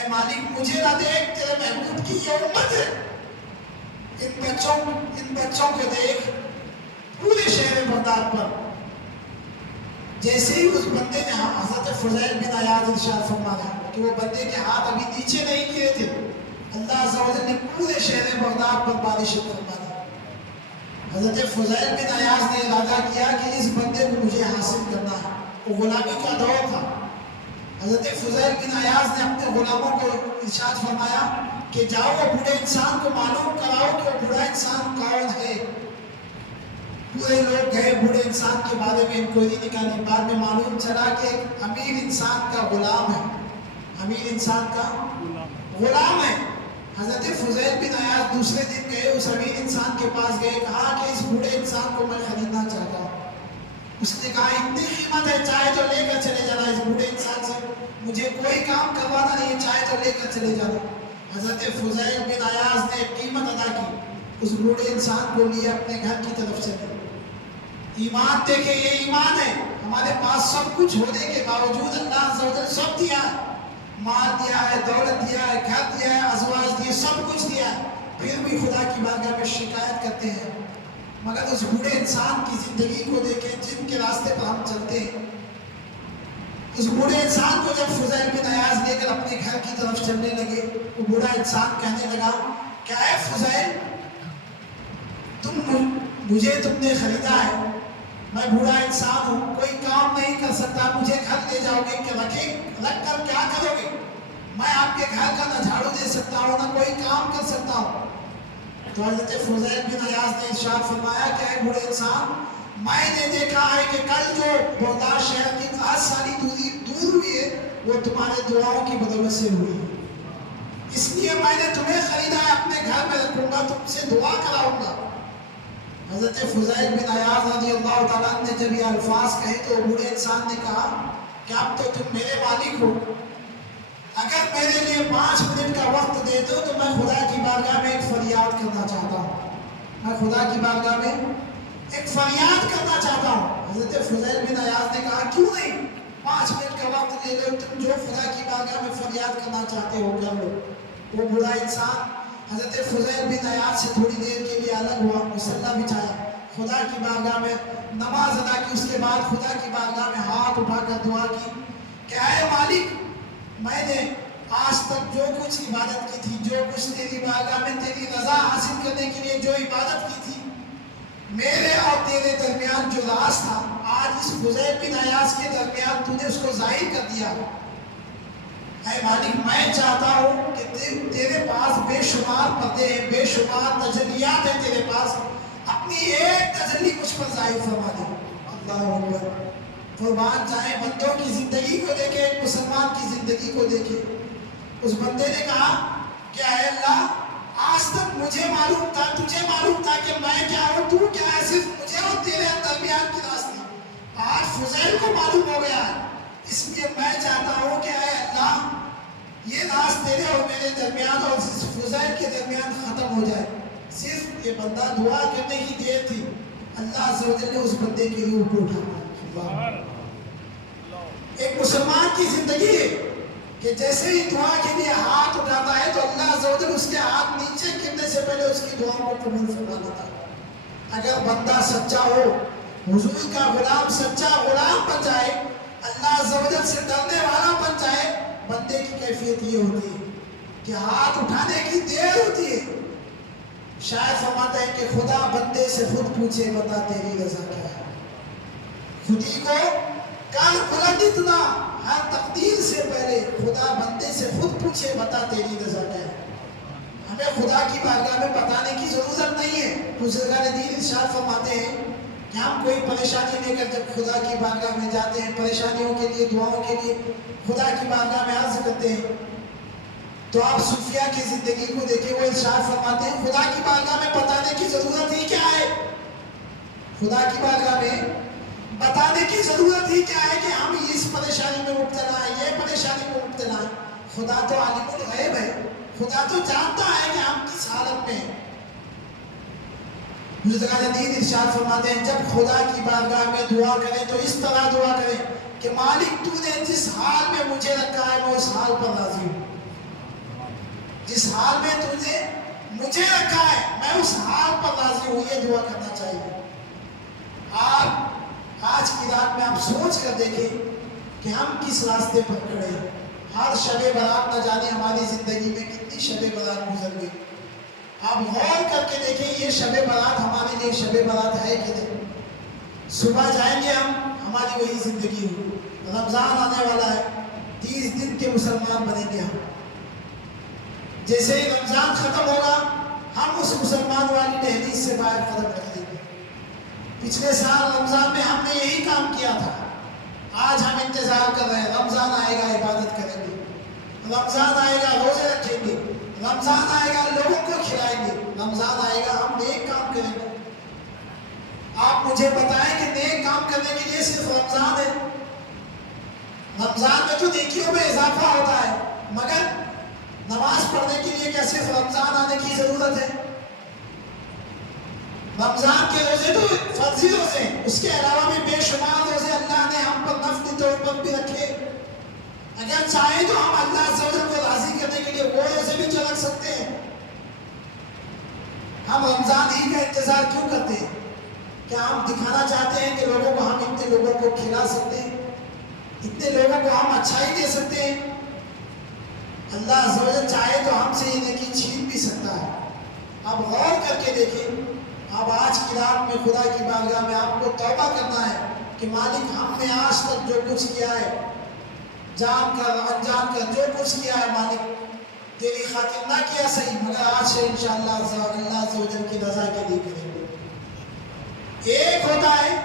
اے مالک مجھے نہ دیکھ، تیرے محبوب کی یہ امت ہے، ان بچوں کو دیکھ پورے شہر بغداد پر۔ جیسے ہی اس بندے نے حضرت فضیل بن عیاض ارشاد فرمایا کہ وہ بندے کے ہاتھ ابھی نیچے نہیں گرے تھے، اللہ عز و جل نے پورے شہر بغداد پر بارش فرما دی۔ حضرت فضیل بن عیاض نے ارادہ کیا کہ اس بندے کو مجھے حاصل کرنا ہے، وہ غلامی کا دور تھا۔ حضرت فضیل بن عیاض نے اپنے غلاموں کو ارشاد فرمایا کہ جاؤ وہ بوڑھے انسان کو معلوم کراؤ کہ وہ بوڑھا انسان کون ہے۔ پورے لوگ گئے بوڑھے انسان کے بارے میں انکوائری نکالی، بعد میں معلوم چلا کہ ایک امیر انسان کا غلام ہے، امیر انسان کا غلام ہے۔ حضرت فضیل بن عیاض دوسرے دن گئے، اس امیر انسان کے پاس گئے، کہا کہ اس بوڑھے انسان کو میں خریدنا چاہتا ہوں۔ اس نے کہا اتنی قیمت ہے، چاہے تو لے کر چلے جانا، اس بوڑھے انسان سے مجھے کوئی کام کروانا نہیں ہے، چاہے تو لے کر چلے جانا۔ حضرت فضیل بن عیاض نے قیمت ادا کی، اس بوڑھے انسان کو لیے اپنے گھر کی طرف چلے۔ ایمان دیکھیں، یہ ایمان ہے، ہمارے پاس سب کچھ ہونے کے باوجود اللہ عز و جل سب دیا ہے، مال دیا ہے، دولت دیا ہے، گھر دیا ہے، ازواج دیے، سب کچھ دیا ہے، پھر بھی خدا کی بارگاہ میں شکایت کرتے ہیں۔ مگر اس بوڑھے انسان کی زندگی کو دیکھیں جن کے راستے پر ہم چلتے ہیں۔ اس بوڑھے انسان کو جب فضیل بن عیاض لے کر اپنے گھر کی طرف چلنے لگے، وہ بوڑھا انسان کہنے لگا کیا ہے فضیل، مجھے تم نے خریدا ہے، میں بوڑھا انسان ہوں، کوئی کام نہیں کر سکتا، مجھے گھر لے جاؤ گے کہ رکھ کر کیا کرو گے؟ میں آپ کے گھر کا نہ جھاڑو دے سکتا ہوں نہ کوئی کام کر سکتا ہوں۔ تو حضرت فضیل بن عیاض نے ارشاد فرمایا کہ اے بوڑھے انسان، میں نے دیکھا ہے کہ کل جو بغداد شہر کی 8 سالی دوری دور ہوئی ہے وہ تمہارے دعاؤں کی بدولت سے ہوئی ہے، اس لیے میں نے تمہیں خریدا ہے، اپنے گھر میں رکھوں گا، تم سے دعا کراؤں گا۔ حضرت فضیل بن عیاض رضی اللہ تعالیٰ نے جب یہ الفاظ کہے تو بوڑھے انسان نے کہا کہ اب تو تم میرے مالک ہو، اگر میرے لیے 5 منٹ کا وقت دے دو تو میں خدا کی بارگاہ میں ایک فریاد کرنا چاہتا ہوں، میں خدا کی بارگاہ میں ایک فریاد کرنا چاہتا ہوں۔ حضرت فضیل بن عیاض نے کہا کیوں نہیں، 5 منٹ کا وقت لے لو، تم جو خدا کی بارگاہ میں فریاد کرنا چاہتے ہو کر لو۔ وہ بوڑھا انسان حضرت فضیل بن عیاض سے تھوڑی دیر کے لیے الگ ہوا، مصلی بچھایا، خدا کی بارگاہ میں نماز ادا کی، اس کے بعد خدا کی بارگاہ میں ہاتھ اٹھا کر دعا کی کہ اے مالک، میں نے آج تک جو کچھ عبادت کی تھی، جو کچھ تیری بارگاہ میں تیری رضا حاصل کرنے کے لیے جو عبادت کی تھی، میرے اور تیرے درمیان جو راز تھا، آج اس فضیل بن عیاض کے درمیان تو نے اس کو ظاہر کر دیا۔ اے مالک، میں چاہتا ہوں کہ تیرے پاس بے شمار پردے ہیں، بے شمار تجلیات ہیں تیرے پاس، اپنی ایک تجلی مجھ پر ظاہر فرما دے۔ اللہ اکبر، قربان جائیں، بندوں کی زندگی کو دیکھیں، ایک مسلمان کی زندگی کو دیکھیں۔ اس بندے نے کہا کہ اے اللہ، آج تک مجھے معلوم تھا، تجھے معلوم تھا کہ میں کیا ہوں، تو کیا ہے، صرف مجھے اور تیرے درمیان کی راز تھی، آج فضیل کو معلوم ہو گیا ہے، اس لیے میں چاہتا ہوں کہ اے اللہ، یہ راز تیرے اور میرے درمیان اور اس فضیل کے درمیان ختم ہو جائے۔ صرف یہ بندہ دعا کرنے کی دیر تھی، اللہ عز و جل نے اس بندے کی روح کو اٹھا۔ ایک مسلمان کی زندگی ہے کہ جیسے ہی دعا کے لیے ہاتھ اٹھاتا ہے تو اللہ عز و جل اس کے ہاتھ نیچے گرنے سے پہلے اس کی دعا کو قبول فرما لیتا ہے۔ اگر بندہ سچا ہو، حضور کا غلام سچا غلام بن جائے، اللہ عز و جل سے ڈرنے والا بن جائے، بندے کی کیفیت یہ ہوتی ہے کہ ہاتھ اٹھانے کی دیر ہوتی ہے۔ شاید فرماتا ہے کہ خدا بندے سے خود پوچھے بتا تیری رضا کیا ہے، خودی کو کان بلند اتنا، ہر تقدیر سے پہلے خدا بندے سے خود پوچھے بتا تیری رضا کیا ہے۔ ہمیں خدا کی بارگاہ میں بتانے کی ضرورت نہیں ہے۔ بزرگان دین ارشاد فرماتے ہیں کہ ہم کوئی پریشانی لے کر جب خدا کی بارگاہ میں جاتے ہیں، پریشانیوں کے لیے، دعاؤں کے لیے خدا کی بارگاہ میں عرض کرتے ہیں، تو آپ صوفیاء کی زندگی کو دیکھیں، وہ ارشاد فرماتے ہیں خدا کی بارگاہ میں بتانے کی ضرورت ہی کیا ہے، خدا کی بارگاہ میں بتانے کی ضرورت ہی کیا ہے کہ ہم اس پریشانی میں مبتلا ہیں، یہ پریشانی میں مبتلا ہیں۔ خدا تو عالم الغیب ہے، خدا تو جانتا ہے کہ ہم کس حالت میں ہیں۔ بزرگان دین ارشاد فرماتے ہیں جب خدا کی بارگاہ میں دعا کریں تو اس طرح دعا کریں کہ مالک تو نے جس حال میں مجھے رکھا ہے میں اس حال پر راضی ہوں، جس حال میں تو نے مجھے رکھا ہے میں اس حال پر راضی ہوں، یہ دعا کرنا چاہیے۔ آپ آج کی رات میں آپ سوچ کر دیکھیں کہ ہم کس راستے پر کھڑے ہیں۔ ہر شب برات نہ جانے ہماری زندگی میں کتنی شب برات گزر گئی۔ آپ غور کر کے دیکھیں یہ شب برات ہمارے لیے شب برات ہے کہ نہیں؟ صبح جائیں گے ہماری وہی زندگی ہو۔ رمضان آنے والا ہے، 30 دن کے مسلمان بنیں گے ہم۔ جیسے ہی رمضان ختم ہوگا ہم اس مسلمان والی تحریک سے باہر قدم رکھ دیں گے۔ پچھلے سال رمضان میں ہم نے یہی کام کیا تھا، آج ہم انتظار کر رہے ہیں رمضان آئے گا عبادت کریں گے، رمضان آئے گا روزے رکھیں گے، رمضان آئے گا لوگوں کو کھلائیں گے، رمضان آئے گا ہم نیک کام کریں گے۔ آپ مجھے بتائیں کہ نیک کام کرنے کے لیے صرف رمضان ہے؟ رمضان میں تو نیکیوں میں اضافہ ہوتا ہے، مگر نماز پڑھنے کے لیے کیا صرف رمضان آنے کی ضرورت ہے؟ رمضان کے روزے تو فرضی روزے ہیں، اس کے علاوہ بھی بے شمار روزے اللہ نے ہم پر نفلی طور پر بھی رکھے۔ اگر چاہیں تو ہم اللہ عز و جل کو راضی کرنے کے لیے وہ روزے بھی رکھ سکتے ہیں۔ ہم رمضان ہی کا انتظار کیوں کرتے ہیں؟ کیا ہم دکھانا چاہتے ہیں کہ لوگوں کو ہم اتنے لوگوں کو کھلا سکتے ہیں، اتنے لوگوں کو ہم اچھائی دے سکتے ہیں؟ اللہ عز و جل چاہے تو ہم سے یہ نیکی چھین بھی سکتا ہے۔ اب غور کر کے دیکھیں، اب آج کی رات میں خدا کی بارگاہ میں آپ کو توبہ کرنا ہے کہ مالک ہم نے آج تک جو کچھ کیا ہے، جان کر انجان کر جو کچھ کیا ہے مالک تیری خاطر نہ کیا صحیح، مگر آج سے انشاءاللہ اللہ عز و جل کی رضا کے لیے کریں گے۔ ایک ہوتا ہے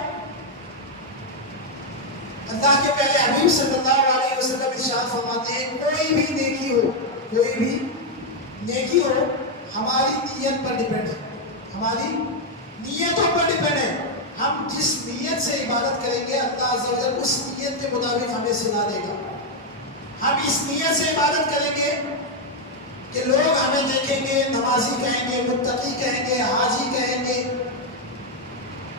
اللہ کے پہلے حبیب صلی اللہ علیہ وسلم ارشاد فرماتے ہیں کوئی بھی نیکی ہو، کوئی بھی نیکی ہو ہماری نیت پر ڈیپینڈ ہے، ہماری نیتوں پر ڈیپینڈ ہے۔ ہم جس نیت سے عبادت کریں گے اللہ عز و جل اس نیت کے مطابق ہمیں صلا دے گا۔ ہم اس نیت سے عبادت کریں گے کہ لوگ ہمیں دیکھیں گے، نمازی کہیں گے، متقی کہیں گے، حاجی کہیں گے،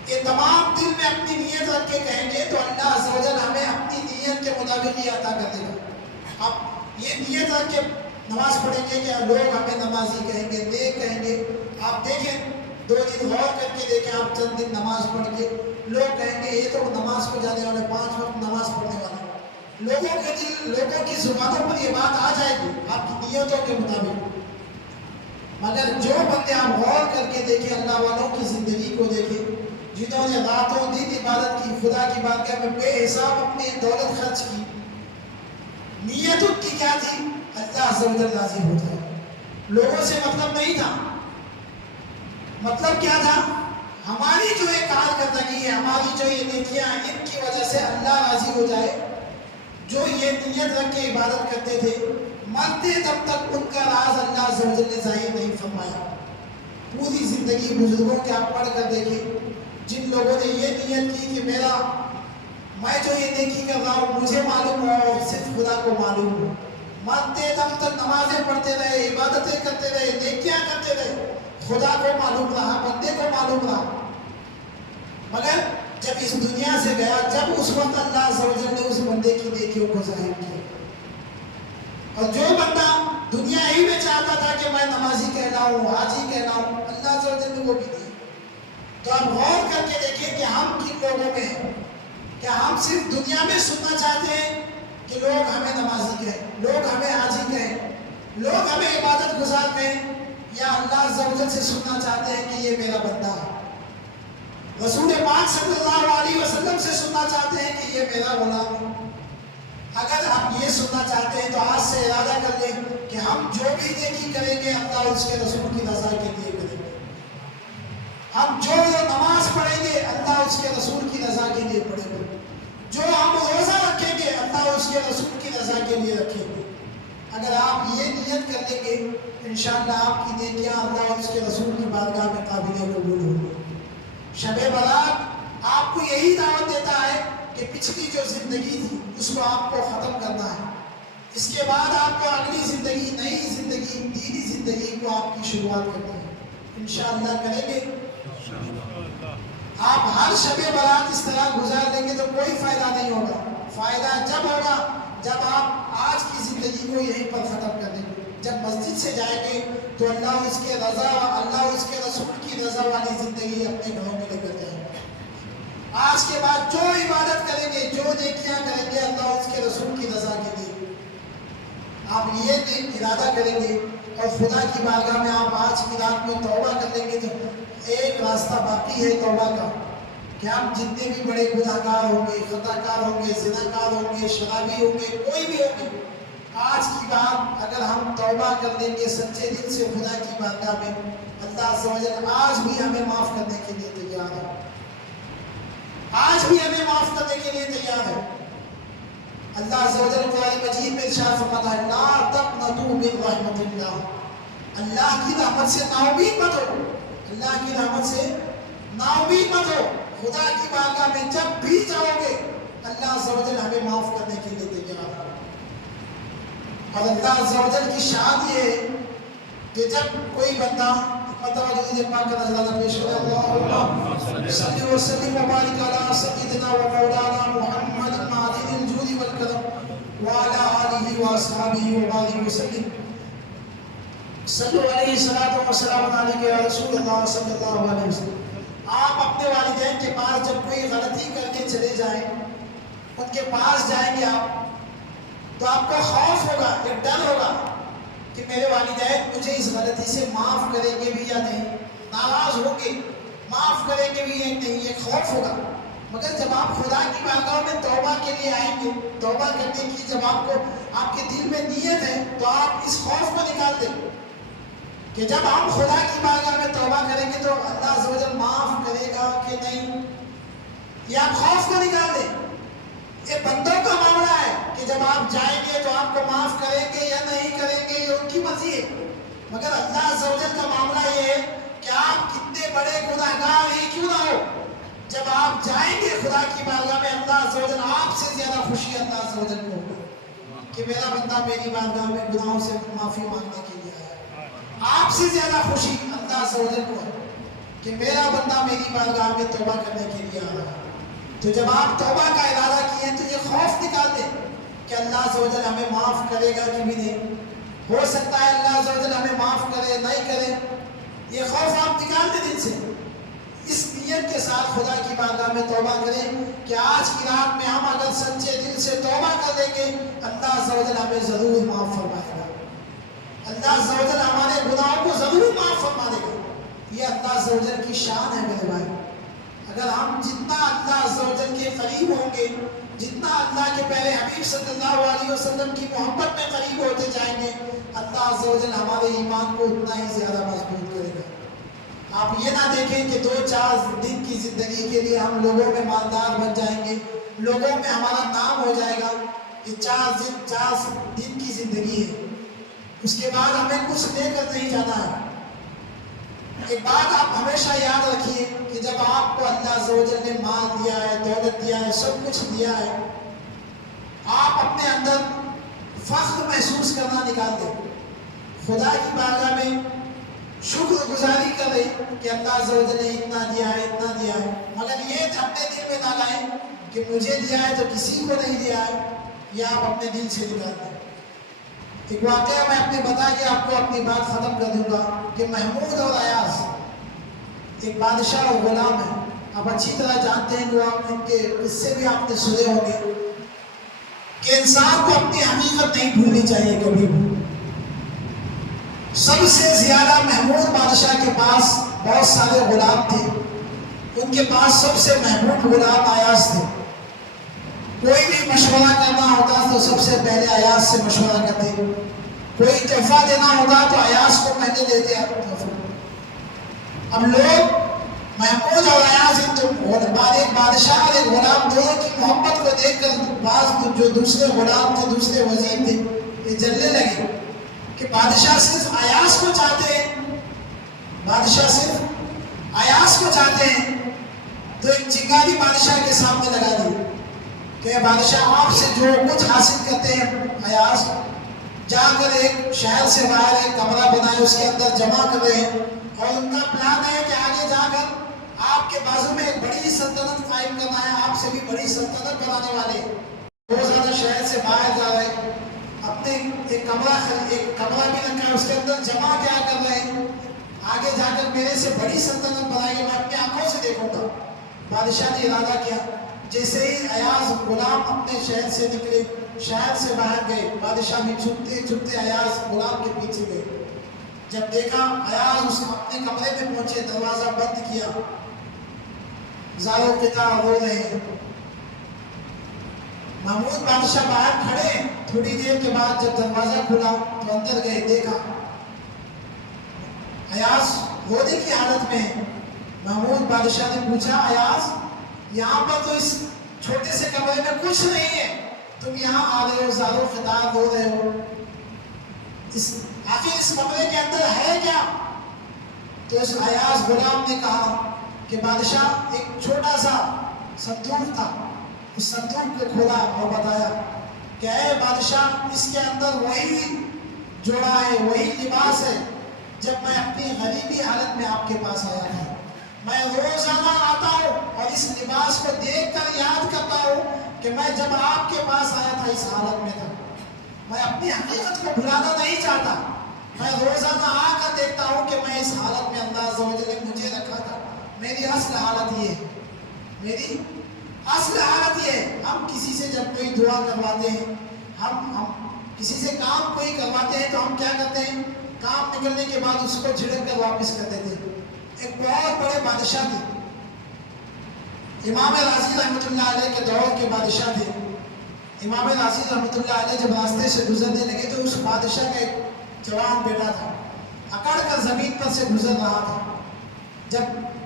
یہ تمام دل میں اپنی نیت رکھ کے کہیں گے تو اللہ عز و جل ہمیں اپنی نیت کے مطابق یہ عطا کر دے گا۔ اب یہ نیت رکھ کے نماز پڑھیں گے کہ لوگ ہمیں نمازی کہیں گے، نیک کہیں گے۔ آپ دیکھیں 2 دن غور کر کے دیکھیں، آپ چند دن نماز پڑھ کے لوگ کہیں گے یہ تو نماز کو جانے والے 5 وقت نماز پڑھنے والے۔ لوگوں کے دل، لوگوں کی زبانوں پر یہ بات آ جائے گی آپ کی نیتوں کے مطابق، مگر جو بندے آپ غور کر کے دیکھیں، اللہ والوں کی زندگی کو دیکھیں جنہوں نے راتوں دن عبادت کی، خدا کی بارگاہ میں بے حساب اپنی دولت خرچ کی، نیت ان کی کیا تھی؟ اللہ عز و جل راضی ہو جائے۔ لوگوں سے مطلب نہیں تھا، مطلب کیا تھا؟ ہماری جو یہ کارکردگی ہے، ہماری جو یہ نیکیاں ہیں، ان کی وجہ سے اللہ راضی ہو جائے۔ جو یہ نیت رکھ کے عبادت کرتے تھے مرتے تب تک ان کا راز اللہ عز و جل نے ظاہر نہیں فرمایا۔ پوری زندگی بزرگوں کے آپ پڑھ کر دیکھیں، جن لوگوں نے یہ نیت کی کہ میں جو یہ نیکی کر رہا ہوں مجھے معلوم ہو اور صرف خدا کو معلوم ہو، مرتے دم تک نمازیں پڑھتے رہے، عبادتیں کرتے رہے، نیکیاں کرتے رہے، خدا کو معلوم رہا، بندے کو معلوم رہا، مگر جب اس دنیا سے گیا، جب اس وقت اللہ عز و جل نے اس بندے کی نیکیوں کو ظاہر کیا۔ اور جو بندہ دنیا ہی میں چاہتا تھا کہ میں نمازی کہلاؤں، حاجی کہلاؤں، اللہ عز و جل نے وہ بھی دیا۔ تو آپ غور کر کے دیکھیں کہ ہم کن لوگوں میں ہیں۔ کیا ہم صرف دنیا میں سننا چاہتے ہیں کہ لوگ ہمیں نمازی کہیں، لوگ ہمیں حاجی کہیں، لوگ ہمیں عبادت گزار کہیں، یا اللہ عز و جل سے سننا چاہتے ہیں کہ یہ میرا بندہ ہے، رسول پاک صلی اللہ علیہ وسلم سے سننا چاہتے ہیں کہ یہ میرا غلام ہے؟ اگر آپ یہ سننا چاہتے ہیں تو آج سے ارادہ کر لیں کہ ہم جو بھی نیکی کریں گے اللہ اس کے رسول کی رضا کے لیے کریں گے۔ ہم جو نماز پڑھیں گے اللہ اس کے رسول کی رضا کے لیے پڑھیں گے، جو ہم روزہ رکھیں گے اللہ اس کے رسول کی رضا کے لیے رکھیں گے۔ اگر آپ یہ نیت کر لیں گے انشاءاللہ آپ کی نیکیاں اللہ اور اس کے رسول کی بارگاہ میں قابل قبول ہوں گی۔ شب برات آپ کو یہی دعوت دیتا ہے کہ پچھلی جو زندگی تھی اس کو آپ کو ختم کرنا ہے، اس کے بعد آپ کو اگلی زندگی، نئی زندگی، دینی زندگی کو آپ کی شروعات کرنی ہے۔ انشاءاللہ کریں گے؟ آپ ہر شب برات اس طرح گزار لیں گے تو کوئی فائدہ نہیں ہوگا۔ فائدہ جب ہوگا جب آپ آج کی زندگی کو یہیں پر ختم کر دیں گے۔ جب مسجد سے جائیں گے تو اللہ اس کے رسول کی رضا والی زندگی اپنے گھروں میں لے کر جائیں گے۔ آج کے بعد جو عبادت کریں گے، جو نیکیاں کریں گے، اللہ اس کے رسول کی رضا کے لیے آپ یہ ارادہ کریں گے اور خدا کی بارگاہ میں آپ آج کی رات میں توبہ کر لیں گے۔ تو ایک راستہ باقی ہے توبہ کا کہ آپ جتنے بھی بڑے گناہ گار ہوں گے، خطا کار ہوں گے، زنا کار ہوں گے، شرابی ہوں گے، کوئی بھی ہوں گے، آج کی بات اگر ہم توبہ کر لیں گے سچے دل سے خدا کی بارگاہ میں، اللہ عز و جل آج بھی ہمیں معاف کرنے کے لیے تیار ہے، آج بھی ہمیں معاف کرنے کے لیے تیار ہے۔ اللہ عز و جل قرآن مجید میں ارشاد فرماتا ہے لا تقنطوا من رحمت اللہ، اللہ کی رحمت سے نا امید مت ہو، اللہ کی رحمت سے نا امید مت ہو۔ خدا کی بارگاہ میں جب بھی جاؤ گے اللہ عز و جل ہمیں معاف کرنے کے لیے تیار ہے۔ اور اللہ عز و جل کی شان یہ ہے کہ جب کوئی بندہ پاک کا نذرانہ پیش کرے اللہم صلی وسلم و بارک علی سیدنا و مولانا محمد معدن الجود والکرم وعلی آلہ و اصحابہ و بارک وسلم صلی علیہ الصلوۃ والسلام علیک یا رسول اللہ صلی اللہ علیہ وسلم۔ آپ اپنے والدین کے پاس جب کوئی غلطی کر کے چلے جائیں، ان کے پاس جائیں گے آپ تو آپ کو خوف ہوگا، ایک ڈر ہوگا کہ میرے والدین مجھے اس غلطی سے معاف کریں گے بھی یا نہیں، ناراض ہوں گے، معاف کریں گے بھی یا نہیں، یہ خوف ہوگا۔ مگر جب آپ خدا کی بارگاہ میں توبہ کے لیے آئیں گے، توبہ کرنے کی جب آپ کو آپ کے دل میں نیت ہے تو آپ اس خوف کو نکال دیں کہ جب ہم خدا کی بارگاہ میں توبہ کریں گے تو اللہ عز و جل معاف کرے گا کہ نہیں، یہ آپ خوف کو نکال دیں۔ یہ بندوں کا معاملہ ہے کہ جب آپ جائیں گے تو آپ کو معاف کریں گے یا نہیں کریں گے، یہ ان کی مرضی ہے۔ مگر اللہ عز و جل کا معاملہ یہ ہے کہ آپ کتنے بڑے گناہگار ہی کیوں نہ ہو، جب آپ جائیں گے خدا کی بارگاہ میں اللہ عز و جل آپ سے زیادہ خوشی اللہ عز و جل کو ہوگی کہ میرا بندہ میری بارگاہ میں گناہوں سے معافی مانگنے کے لیے آیا ہے۔ آپ سے زیادہ خوشی اللہ عز و جل کو ہے کہ میرا بندہ میری بارگاہ میں توبہ کرنے کے لیے آ رہا ہے۔ تو جب آپ توبہ کا ارادہ کیے تو یہ خوف نکال دیں کہ اللہ عز و جل ہمیں معاف کرے گا کہ بھی نہیں، ہو سکتا ہے اللہ عز و جل ہمیں معاف کرے نہیں کرے، یہ خوف آپ نکال دیں دل سے۔ اس نیت کے ساتھ خدا کی بارگاہ میں توبہ کریں کہ آج کی رات میں ہم اگر سچے دل سے توبہ کر لیں گے اللہ عز و جل ہمیں ضرور معاف فرمائے گا، اللہ عز و جل ہمارے گناہوں کو ضرور معاف فرما دے گا۔ یہ اللہ عز و جل کی شان ہے میرے بھائی۔ اگر ہم جتنا اللہ عز و جل کے قریب ہوں گے، جتنا اللہ کے پیارے حبیب صلی اللہ علیہ وسلم کی محبت میں قریب ہوتے جائیں گے اللہ عز و جل ہمارے ایمان کو اتنا ہی زیادہ مضبوط کرے گا۔ آپ یہ نہ دیکھیں کہ 2-4 دن کی زندگی کے لیے ہم لوگوں میں مالدار بن جائیں گے، لوگوں میں ہمارا نام ہو جائے گا، یہ 4 دن کی زندگی ہے، اس کے بعد ہمیں کچھ لے کر نہیں جانا ہے۔ ایک بات آپ ہمیشہ یاد رکھیے کہ جب آپ کو اللہ عز و جل نے مال دیا ہے، دولت دیا ہے، سب کچھ دیا ہے، آپ اپنے اندر فخر محسوس کرنا نکال دیں، خدا کی بارگاہ میں شکر گزاری کریں کہ اللہ عز و جل نے اتنا دیا ہے، اتنا دیا ہے، مگر یہ اپنے دل میں نہ لائیں کہ مجھے دیا ہے تو کسی کو نہیں دیا ہے، یہ آپ اپنے دل سے نکال دیں۔ ایک واقعہ میں اپنے بتا کے آپ کو اپنی بات ختم کر دوں گا کہ محمود اور ایاز ایک بادشاہ اور غلام ہے، آپ اچھی طرح جانتے ہیں، ان کے قصے بھی آپ نے سنے ہوں گے کہ انسان کو اپنی حقیقت نہیں بھولنی چاہیے کبھی بھی۔ سب سے زیادہ محمود بادشاہ کے پاس بہت سارے غلام تھے، ان کے پاس سب سے محبوب غلام ایاز تھے۔ کوئی بھی مشورہ کرنا ہوتا تو سب سے پہلے ایاز سے مشورہ کرتے، کوئی تحفہ دینا ہوتا تو ایاز کو پہلے دیتے۔ اب لوگ محمود اور ایاز ایک بادشاہ اور ایک غلام دونوں کی محبت کو دیکھ کر بعض جو دوسرے غلام تھے، دوسرے وزیر تھے، یہ جلنے لگے کہ بادشاہ صرف ایاز کو چاہتے ہیں، بادشاہ صرف ایاز کو چاہتے ہیں۔ تو ایک چنگاری بادشاہ کے سامنے لگا دی کہ بادشاہ آپ سے جو کچھ حاصل کرتے ہیں ایاز جا کر ایک شہر سے باہر ایک کمرہ بنائے، اس کے اندر جمع کر رہے ہیں، اور ان کا پلان ہے کہ آگے جا کر آپ کے بازو میں ایک بڑی سلطنت قائم کرنا ہے، آپ سے بھی بڑی سلطنت بنانے والے۔ روزانہ شہر سے باہر جا رہے، اپنے ایک کمرہ بھی رکھا ہے، اس کے اندر جمع کیا کر رہے ہیں، آگے جا کر میرے سے بڑی سلطنت بنائیے، میں اپنی آنکھوں سے دیکھوں گا۔ بادشاہ نے ارادہ کیا، جیسے ہی ایاز غلام اپنے شہر سے نکلے، شہر سے باہر گئے، بادشاہ بھی چھپتے چھپتے ایاز غلام کے پیچھے گئے۔ جب دیکھا ایاز اس اپنے کمرے میں پہنچے، دروازہ بند کیا، زارو قطع رو رہے ہیں۔ محمود بادشاہ باہر کھڑے، تھوڑی دیر کے بعد جب دروازہ کھلا تو اندر گئے، دیکھا ایاز رونے کی حالت میں ہے۔ محمود بادشاہ نے پوچھا، ایاز یہاں پر تو اس چھوٹے سے کمرے میں کچھ نہیں ہے، تم یہاں آ رہے ہو، زارو خطاب ہو رہے ہو، آخر اس کمرے کے اندر ہے کیا؟ تو اس ایاز غلام نے کہا کہ بادشاہ ایک چھوٹا سا صندوق تھا، اس صندوق کو کھولا اور بتایا کہ اے بادشاہ، اس کے اندر وہی جوڑا ہے، وہی لباس ہے جب میں اپنی غریبی حالت میں آپ کے پاس آیا تھا۔ میں روزانہ آتا ہوں اور اس لباس کو دیکھ کر یاد کرتا ہوں کہ میں جب آپ کے پاس آیا تھا اس حالت میں تھا۔ میں اپنی حقیقت کو بھلانا نہیں چاہتا، میں روزانہ آ کر دیکھتا ہوں کہ میں اس حالت میں اللہ عز و جل نے مجھے رکھا تھا۔ میری اصل حالت یہ ہے، میری اصل حالت یہ ہے۔ ہم کسی سے جب کوئی دعا کرواتے ہیں، ہم کسی سے کام کوئی کرواتے ہیں تو ہم کیا کرتے ہیں، کام نکلنے کے بعد اس کو جھڑک کر واپس کر دیتے ہیں۔ ایک بہت بڑے بادشاہ تھے، امام راضی رحمۃ اللہ علیہ کے دور کے بادشاہ تھے۔ امام راضی رحمۃ اللہ علیہ جب راستے سے گزرنے لگے تو اس بادشاہ کا ایک جوان بیٹا تھا، اکڑ کر زمین پر سے گزر رہا تھا۔ جب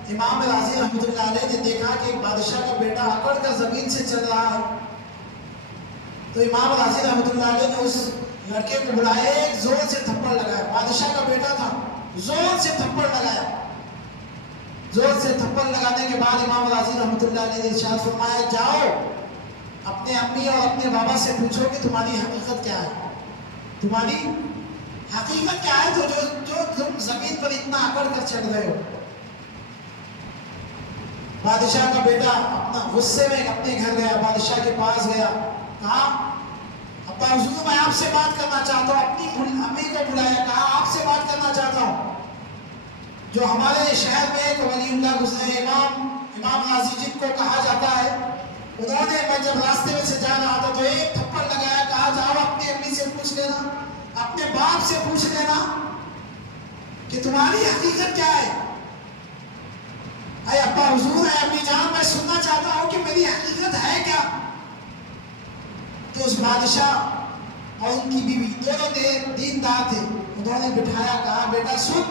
امام راضی رحمۃ اللہ علیہ نے دیکھا کہ ایک بادشاہ کا بیٹا اکڑ کر زمین سے چل رہا ہے تو امام راضی رحمۃ اللہ علیہ نے اس لڑکے کو بلایا، ایک زور سے تھپڑ لگایا۔ بادشاہ کا بیٹا تھا، زور سے تھپڑ لگایا۔ زور سے تھپڑ لگانے کے بعد امام راضی رحمۃ اللہ علیہ نے ارشاد فرمایا، جاؤ اپنے امی اور اپنے بابا سے پوچھو کہ تمہاری حقیقت کیا ہے، تمہاری حقیقت کیا ہے جو تم زمین پر اتنا اکڑ کر چل رہے ہو۔ بادشاہ کا بیٹا اپنا غصے میں اپنے گھر گیا، بادشاہ کے پاس گیا، کہا ابا حضور میں آپ سے بات کرنا چاہتا ہوں۔ اپنی امی کو بلایا، کہا آپ سے بات کرنا چاہتا ہوں۔ جو ہمارے شہر میں ایک ولی اللہ گزرے، امام راضی جن کو کہا جاتا ہے، انہوں نے، میں جب راستے میں سے جا رہا تھا تو ایک تھپڑ لگایا، کہا جاؤ اپنی امی سے پوچھ لینا، اپنے باپ سے پوچھ لینا کہ تمہاری حقیقت کیا ہے۔ اے ابا حضور، اے امی جان، میں سننا چاہتا ہوں کہ میری حقیقت ہے کیا۔ تو اس بادشاہ اور ان کی بیوی دونوں دیندار تھے، انہوں نے بٹھایا، کہا بیٹا سن،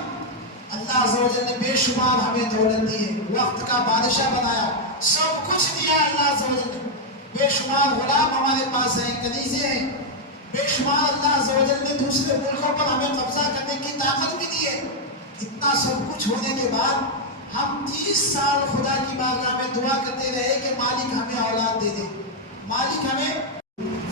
اللہ عز و جل نے بے شمار ہمیں دولت دی ہے، وقت کا بادشاہ بنایا، سب کچھ دیا اللہ عز و جل نے، بے شمار غلام ہمارے پاس ہیں، کنیزیں ہیں، بے شمار اللہ عز و جل نے دوسرے ملکوں پر ہمیں قبضہ کرنے کی طاقت بھی دی ہے۔ اتنا سب کچھ ہونے کے بعد ہم 30 سال خدا کی بارگاہ میں دعا کرتے رہے کہ مالک ہمیں اولاد دے دے، مالک ہمیں۔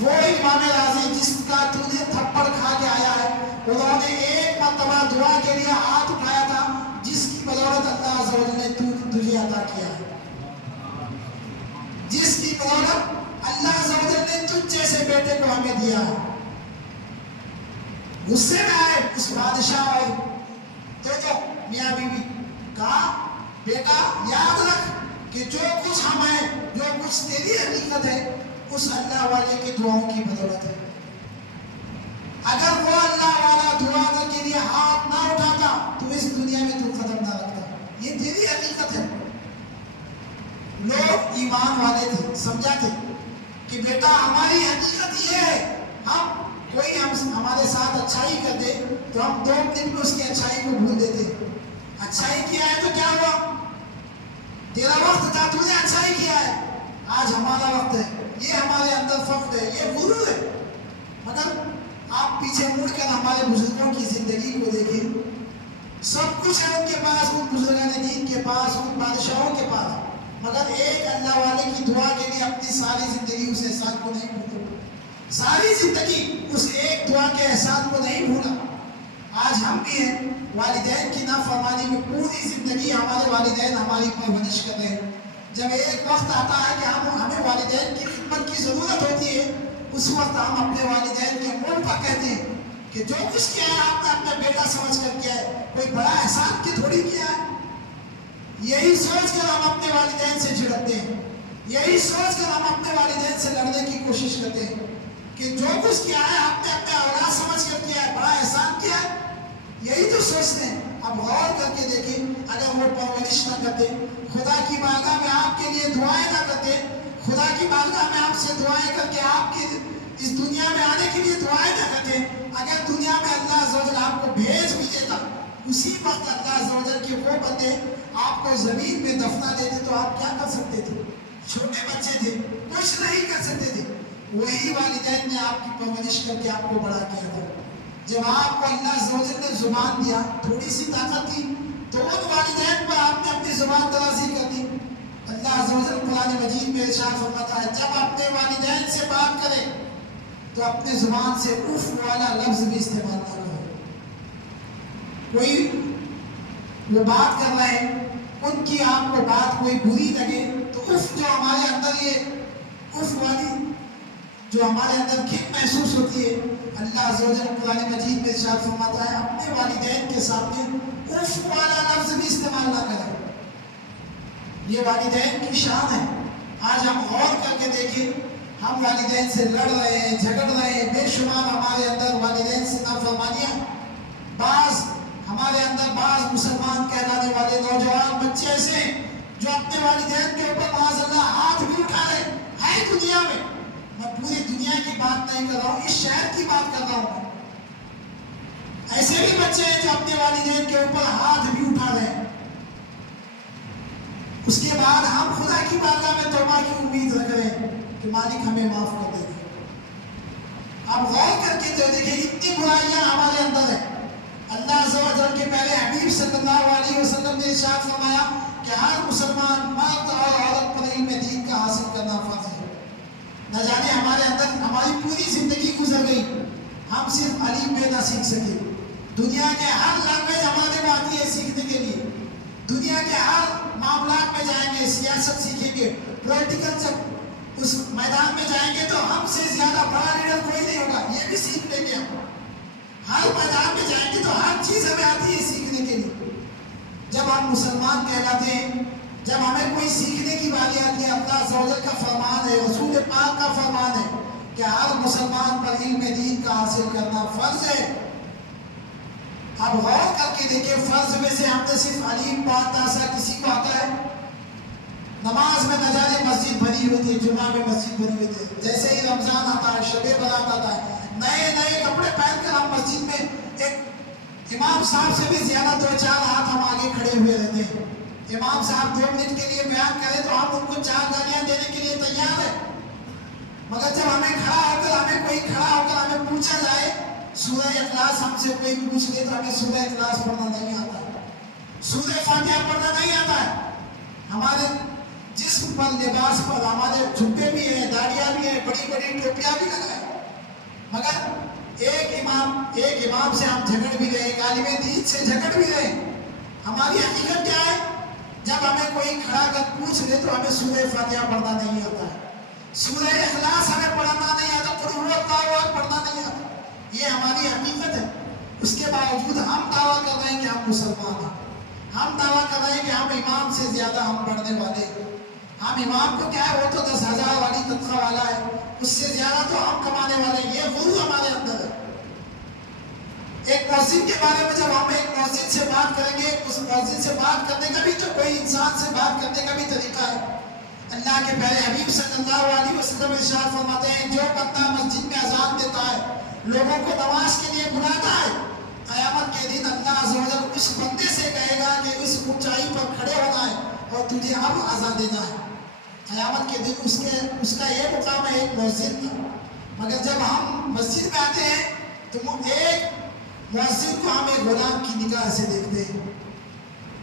وہ امام راضی جس کا تو نے تھپڑ کھا کے آیا ہے، انہوں نے ایک مرتبہ دعا کے لیے ہاتھ اٹھایا تھا جس کی بدولت اللہ عز و جل نے تجھے عطا کیا ہے، جس کی بدولت اللہ عز و جل نے تجھ جیسے بیٹے کو ہمیں دیا ہے۔ غصے میں آئے اس بادشاہ اور تو میاں بیوی، کہا بیٹا یاد رکھ کہ جو کچھ ہم ہیں، جو کچھ تیری حقیقت ہے، اس اللہ والے کی دعاؤں کی بدولت ہے۔ اگر وہ اللہ والا دعا کے لیے ہاتھ نہ اٹھاتا تو اس دنیا میں تو قدم نہ رکھتا۔ یہ تیری حقیقت ہے۔ لوگ ایمان والے تھے، سمجھا تھے کہ بیٹا ہماری حقیقت یہ ہے، کوئی ہمارے ساتھ اچھائی کر دے تو ہم 2 دن میں اس کی اچھائی کو بھول دیتے۔ اچھائی کیا ہے تو کیا ہوا، تیرا وقت تھا، تو نے اچھائی کیا ہے، آج ہمارا وقت ہے، یہ ہمارے اندر فخر ہے، یہ غرور ہے۔ مگر آپ پیچھے مڑ کر ہمارے بزرگوں کی زندگی کو دیکھیں، سب کچھ ہے ان کے پاس، ان بزرگان دین کے پاس، ان بادشاہوں کے پاس، مگر ایک اللہ والے کی دعا کے لیے اپنی ساری زندگی اس احسان کو نہیں بھولا، ساری زندگی اس ایک دعا کے احسان کو نہیں بھولا۔ آج ہم بھی ہیں، والدین کی نافرمانی میں پوری زندگی ہمارے والدین ہماری پرورش کر رہے ہیں۔ جب ایک وقت آتا ہے کہ ہمیں والدین کی خدمت کی ضرورت ہوتی ہے، اس وقت ہم اپنے والدین کے منہ پر کہتے ہیں کہ جو کچھ کیا ہے آپ نے اپنا بیٹا سمجھ کر کیا ہے، کوئی بڑا احسان کی تھوڑی کیا ہے۔ یہی سوچ کر ہم اپنے والدین سے جھڑکتے ہیں، یہی سوچ کر ہم اپنے والدین سے لڑنے کی کوشش کرتے ہیں کہ جو کچھ کیا ہے آپ نے اپنے اولاد سمجھ کر کیا ہے، بڑا احسان کیا ہے، یہی تو سوچتے ہیں۔ اب غور کر کے دیکھیں، اگر وہ پرورش نہ کرتے، خدا کی بارگاہ میں آپ کے لیے دعائیں نہ کرتے، خدا کی بارگاہ میں آپ سے دعائیں کر کے آپ کی اس دنیا میں آنے کے لیے دعائیں نہ کرتے، اگر دنیا میں اللہ عز و جل آپ کو بھیج بھی دیتا، اسی وقت اللہ عز و جل کے وہ بندے آپ کو زمین میں دفنا دیتے تو آپ کیا کر سکتے تھے؟ چھوٹے بچے تھے، کچھ نہیں کر سکتے تھے۔ وہی والدین نے آپ کی پرورش کر کے آپ کو بڑا کیا تھا۔ جب آپ کو اللہ عز و جل نے زبان دیا، تھوڑی سی طاقت تھی، تو ان والدین پر آپ نے اپنی زبان درازی کر دی۔ اللہ عز و جل قرآن مجید میں ارشاد فرماتا ہے، جب اپنے والدین سے بات کریں تو اپنے زبان سے اف والا لفظ بھی استعمال نہ کرو۔ کوئی وہ بات کر رہے ہیں، ان کی آپ کو بات کوئی بری لگے تو اف جو ہمارے اندر یہ اف والی جو ہمارے اندر کھٹ محسوس ہوتی ہے، اللہ عز و جل قرآن مجید میں ارشاد فرماتا ہے اپنے والدین کے سامنے اف والا لفظ بھی استعمال نہ کریں۔ یہ والدین کی شان ہے۔ آج ہم غور کر کے دیکھیں، ہم والدین سے لڑ رہے ہیں، جھگڑ رہے ہیں، بے شمار ہمارے اندر والدین سے نافرمانیاں، ہمارے اندر بعض مسلمان کہلانے والے نوجوان بچے ایسے ہیں جو اپنے والدین کے اوپر معاذ اللہ ہاتھ بھی اٹھا رہے ہیں دنیا میں۔ میں پوری دنیا کی بات نہیں کر رہا ہوں، اس شہر کی بات کر رہا ہوں۔ ایسے بھی بچے ہیں جو اپنے والدین کے اوپر ہاتھ بھی اٹھا رہے ہیں۔ اس کے بعد ہم خدا کی بارگاہ میں توبہ کی امید رکھ رہے ہیں کہ مالک ہمیں معاف کر دے گا۔ اب غور کر کے جو دیکھیں اتنی برائیاں ہمارے اندر ہیں۔ اللہ عز و جل کے پیارے حبیب صلی اللہ علیہ وسلم نے ارشاد فرمایا کہ ہر مسلمان مرد اور عورت پر علم دین کا حاصل کرنا فرض ہے۔ نہ جانے ہمارے اندر ہماری پوری زندگی گزر گئی، ہم صرف الف بے نہ سیکھ سکے۔ دنیا کے ہر لینگویج ہمارے کو آتی ہے سیکھنے کے لیے، دنیا کے ہر معاملات میں جائیں گے، سیاست سیکھیں گے، پولیٹیکل جب اس میدان میں جائیں گے تو ہم سے زیادہ بڑا لیڈر کوئی نہیں ہوگا، یہ بھی سیکھ لیں گے ہم۔ ہر میدان میں جائیں گے تو ہر چیز ہمیں آتی ہے سیکھنے کے لیے۔ جب ہم مسلمان کہلاتے ہیں، جب ہمیں کوئی سیکھنے کی باری آتی ہے، اللہ عز و جل کا فرمان ہے، رسول پاک کا فرمان ہے کہ ہر مسلمان پر علم دین کا حاصل کرنا فرض ہے۔ اب غور کر کے دیکھیں، فرض میں سے ہم نے صرف علیم بات آسا کسی کو آتا ہے؟ نماز میں نہ جانے مسجد بھری ہوتی ہے، جمعہ میں مسجد بھری ہوتی ہے، جیسے ہی رمضان آتا ہے، شب برات آتا ہے، نئے نئے کپڑے پہن کر ہم مسجد میں ایک امام صاحب سے بھی زیادہ 2-4 ہاتھ ہم آگے کھڑے ہوئے رہتے ہیں۔ امام صاحب 2 منٹ کے لیے بیان کریں تو ہم ان کو 4 گالیاں دینے کے لیے تیار ہیں، مگر جب ہمیں کوئی کھڑا ہو کر ہمیں پوچھا جائے سورہ اخلاص، ہم سے کوئی پوچھ لے تو ہمیں سورہ اخلاص پڑھنا نہیں آتا ہے، سورہ فاتحہ پڑھنا نہیں آتا ہے۔ ہمارے جسم پر، لباس پر ہمارے جھبے بھی ہیں، داڑیاں بھی ہیں، بڑی بڑی ٹوپیاں بھی لگائیں، مگر ایک امام سے ہم جھگڑ بھی رہے، ایک عالم دین سے جھگڑ بھی رہے۔ ہماری حقیقت کیا ہے؟ جب ہمیں کوئی کھڑا کر پوچھ لے تو ہمیں سورہ فاتحہ پڑھنا نہیں آتا ہے، سورہ اخلاص ہمیں پڑھنا نہیں آتا، قل هو اللہ احد پڑھنا نہیں آتا۔ یہ ہماری حقیقت ہے۔ اس کے باوجود ہم دعویٰ کر رہے ہیں کہ ہم مسلمان ہیں، ہم دعویٰ کر رہے ہیں کہ ہم امام سے زیادہ ہم پڑھنے والے ہیں۔ ہم امام کو کیا ہے، وہ تو 10,000 والی تنخواہ والا ہے، اس سے زیادہ تو ہم کمانے والے ہیں، یہ غرور ہمارے اندر ہے۔ ایک مؤذن کے بارے میں جب ہم ایک مؤذن سے بات کریں گے، اس مؤذن سے بات کرنے کا بھی تو کوئی انسان سے بات کرنے کا بھی طریقہ ہے۔ اللہ کے پیارے حبیب صلی اللہ علیہ وسلم ارشاد فرماتے ہیں، جو بندہ مسجد میں اذان دیتا ہے، لوگوں کو نماز کے لیے بلاتا ہے، قیامت کے دن اللہ عز و جل اس بندے سے کہے گا کہ اس اونچائی پر کھڑے ہونا ہے اور تجھے اب اذان دینا ہے۔ قیامت کے دن اس کا یہ مقام ہے ایک مؤذن کا۔ مگر جب ہم مسجد میں آتے ہیں تو ایک مؤذن کو ہم ایک غلام کی نگاہ سے دیکھتے ہیں،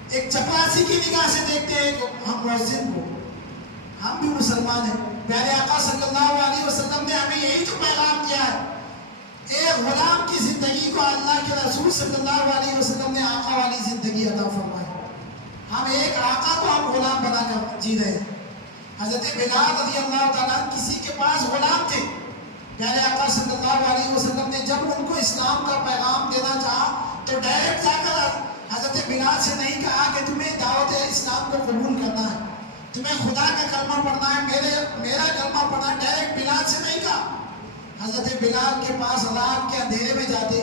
ایک چپراسی کی نگاہ سے دیکھتے ہیں ہم مؤذن کو۔ ہم بھی مسلمان ہیں، پیارے آقا صلی اللہ علیہ وسلم نے ہمیں یہی تو پیغام دیا ہے۔ ایک غلام کی زندگی کو اللہ کے رسول صلی اللہ علیہ وسلم نے آقا والی زندگی عطا فرمائی۔ ہم ایک آقا کو ہم غلام بنا کر جی رہے ہیں۔ حضرت بلال رضی اللہ تعالیٰ کسی کے پاس غلام تھے، پیارے آقا صلی اللہ علیہ وسلم نے جب ان کو اسلام کا پیغام دینا چاہا تو ڈائریکٹ جا کر حضرت بلال سے نہیں کہا کہ تمہیں دعوت اسلام کو قبول کرنا ہے، تمہیں خدا کا کلمہ پڑھنا ہے، میرا کلمہ پڑھنا ہے، ڈائریکٹ بلال سے نہیں کہا۔ حضرت بلال کے پاس رات کے اندھیرے میں جاتے،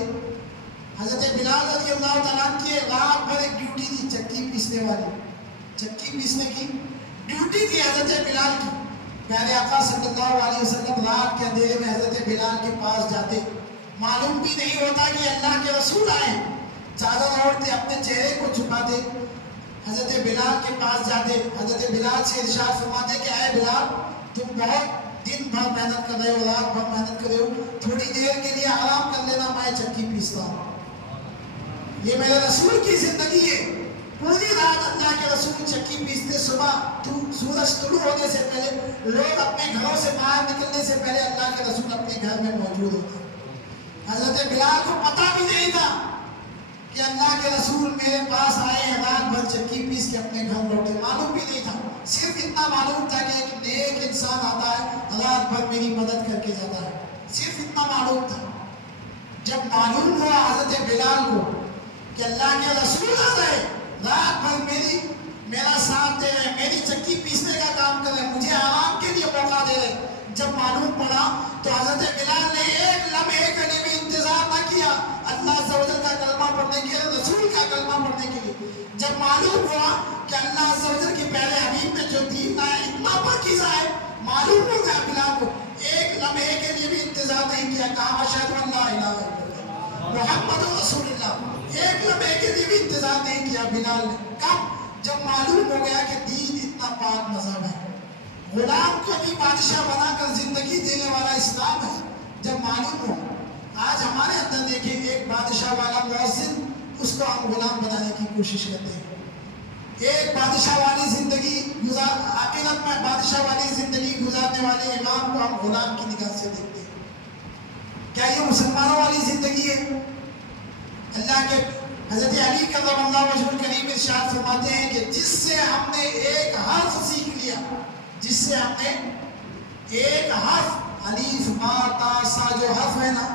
حضرت بلال رضی اللہ تعالیٰ کی رات بھر ایک ڈیوٹی تھی، چکی پیسنے والی، چکی پیسنے کی ڈیوٹی تھی حضرت بلال کی۔ پیارے آقا صلی اللہ علیہ وسلم رات کے اندھیرے میں حضرت بلال کے پاس جاتے، معلوم بھی نہیں ہوتا کہ اللہ کے رسول آئے، چادر اوڑھتے اپنے چہرے کو چھپاتے، حضرت بلال کے پاس جاتے، حضرت بلال سے ارشاد فرماتے کہ اے بلال تم بہت دن بھر محنت کر رہے ہو، رات بھر محنت کر رہے ہو، تھوڑی دیر کے لیے آرام کر لینا، میں چکی پیستا ہوں۔ یہ میرے رسول کی زندگی ہے، پوری رات اللہ کے رسول چکی پیستے، صبح سورج طلوع ہونے سے پہلے، لوگ اپنے گھروں سے باہر نکلنے سے پہلے اللہ کے رسول اپنے گھر میں موجود ہوتے۔ حضرت بلال کو پتہ بھی نہیں تھا کہ اللہ کے رسول میرے پاس آئے ہیں، رات بھر چکی پیس کے اپنے گھر لوٹے، معلوم بھی نہیں تھا، صرف اتنا معلوم تھا کہ ایک نیک انسان آتا ہے رات بھر میری مدد کر کے جاتا ہے، صرف اتنا معلوم تھا۔ جب معلوم ہوا حضرت بلال کو کہ اللہ کے رسول آ رہے، رات بھر میرا ساتھ دے رہے، میری چکی پیسنے کا کام کر رہے، مجھے آرام کے لیے موقع دے رہے، جب معلوم پڑا تو حضرت بلال نے ایک لمحے کے لیے بھی انتظار نہ کیا اللہ عز و جل کا کلمہ پڑھنے کے لیے، رسول کا کلمہ پڑھنے کے لیے۔ جب معلوم ہوا کہ اللہ عز و جل کے پیارے حبیب نے جو دین لایا اتنا پاکیزہ ہے، معلوم ہو گیا بلال کو، ایک لمحے کے لیے بھی انتظار نہیں کیا، کہا اشہد ان لا الہ الا اللہ محمد رسول اللہ، ایک لمحے کے لیے بھی انتظار نہیں کیا بلال نے۔ کب؟ جب معلوم ہو گیا کہ دین اتنا پاک مذہب ہے، غلام کو بھی بادشاہ بنا کر زندگی دینے والا اسلام ہے، جب معلوم ہو۔ آج ہمارے اندر دیکھیں ایک بادشاہ والا مؤذن، اس کو ہم غلام بنانے کی کوشش کرتے ہیں، ایک بادشاہ والی زندگی عاقلت میں بادشاہ والی زندگی گزارنے والے امام کو ہم غلام کی نگاہ سے دیکھتے ہیں۔ کیا یہ مسلمانوں والی زندگی ہے؟ اللہ کے حضرت علی کرم اللہ وجہہ الکریم ارشاد فرماتے ہیں کہ جس سے ہم نے ایک حرف سیکھ لیا، جس سے ہم نے ایک حرف، الف با تا سا جو حرف ہے نا،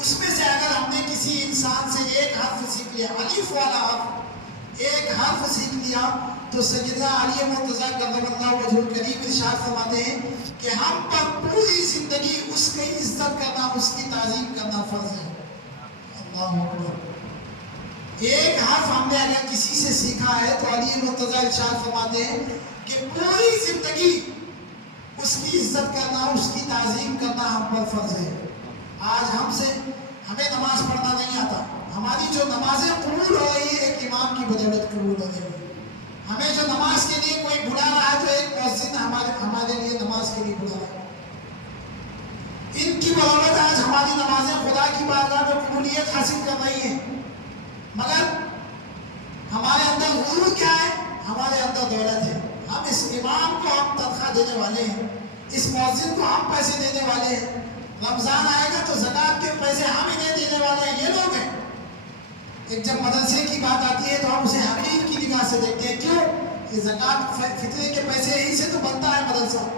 اس میں سے اگر ہم نے کسی انسان سے ایک حرف سیکھ لیا، الف والا حرف، ایک حرف سیکھ لیا، تو سیدنا علی مرتضیٰ کرم اللہ وجہہ الکریم ارشاد فرماتے ہیں کہ ہم پر پوری زندگی اس کی عزت کرنا، اس کی تعظیم کرنا فرض ہے۔ اللہ اکبر۔ ایک حرف ہم نے اگر کسی سے سیکھا ہے تو علی مرتضیٰ ارشاد فرماتے ہیں کہ پوری زندگی اس کی عزت کرنا، اس کی تعظیم کرنا ہم پر فرض ہے۔ آج ہمیں نماز پڑھنا نہیں آتا، ہماری جو نمازیں قبول ہو رہی ہے ایک امام کی بدولت قبول ہو رہی ہے، ہمیں جو نماز کے لیے کوئی بلا رہا ہے تو ایک مؤذن ہمارے لیے نماز کے لیے بلا رہا ہے، ان کی بدولت آج ہماری نمازیں خدا کی بارگاہ میں قبولیت حاصل کر رہی ہیں۔ مگر ہمارے اندر غرور کیا ہے؟ ہمارے اندر دولت ہے، ہم اس امام کو ہم تنخواہ دینے والے ہیں، اس مؤذن کو ہم پیسے دینے والے ہیں، رمضان آئے گا تو زکوٰۃ کے پیسے ہم انہیں دینے والے ہیں، یہ لوگ ہیں۔ ایک جب مدرسے کی بات آتی ہے تو ہم اسے حقیر کی نگاہ سے دیکھتے ہیں، کیوں؟ یہ زکوٰۃ فطرے کے پیسے یہیں سے تو بنتا ہے مدرسہ۔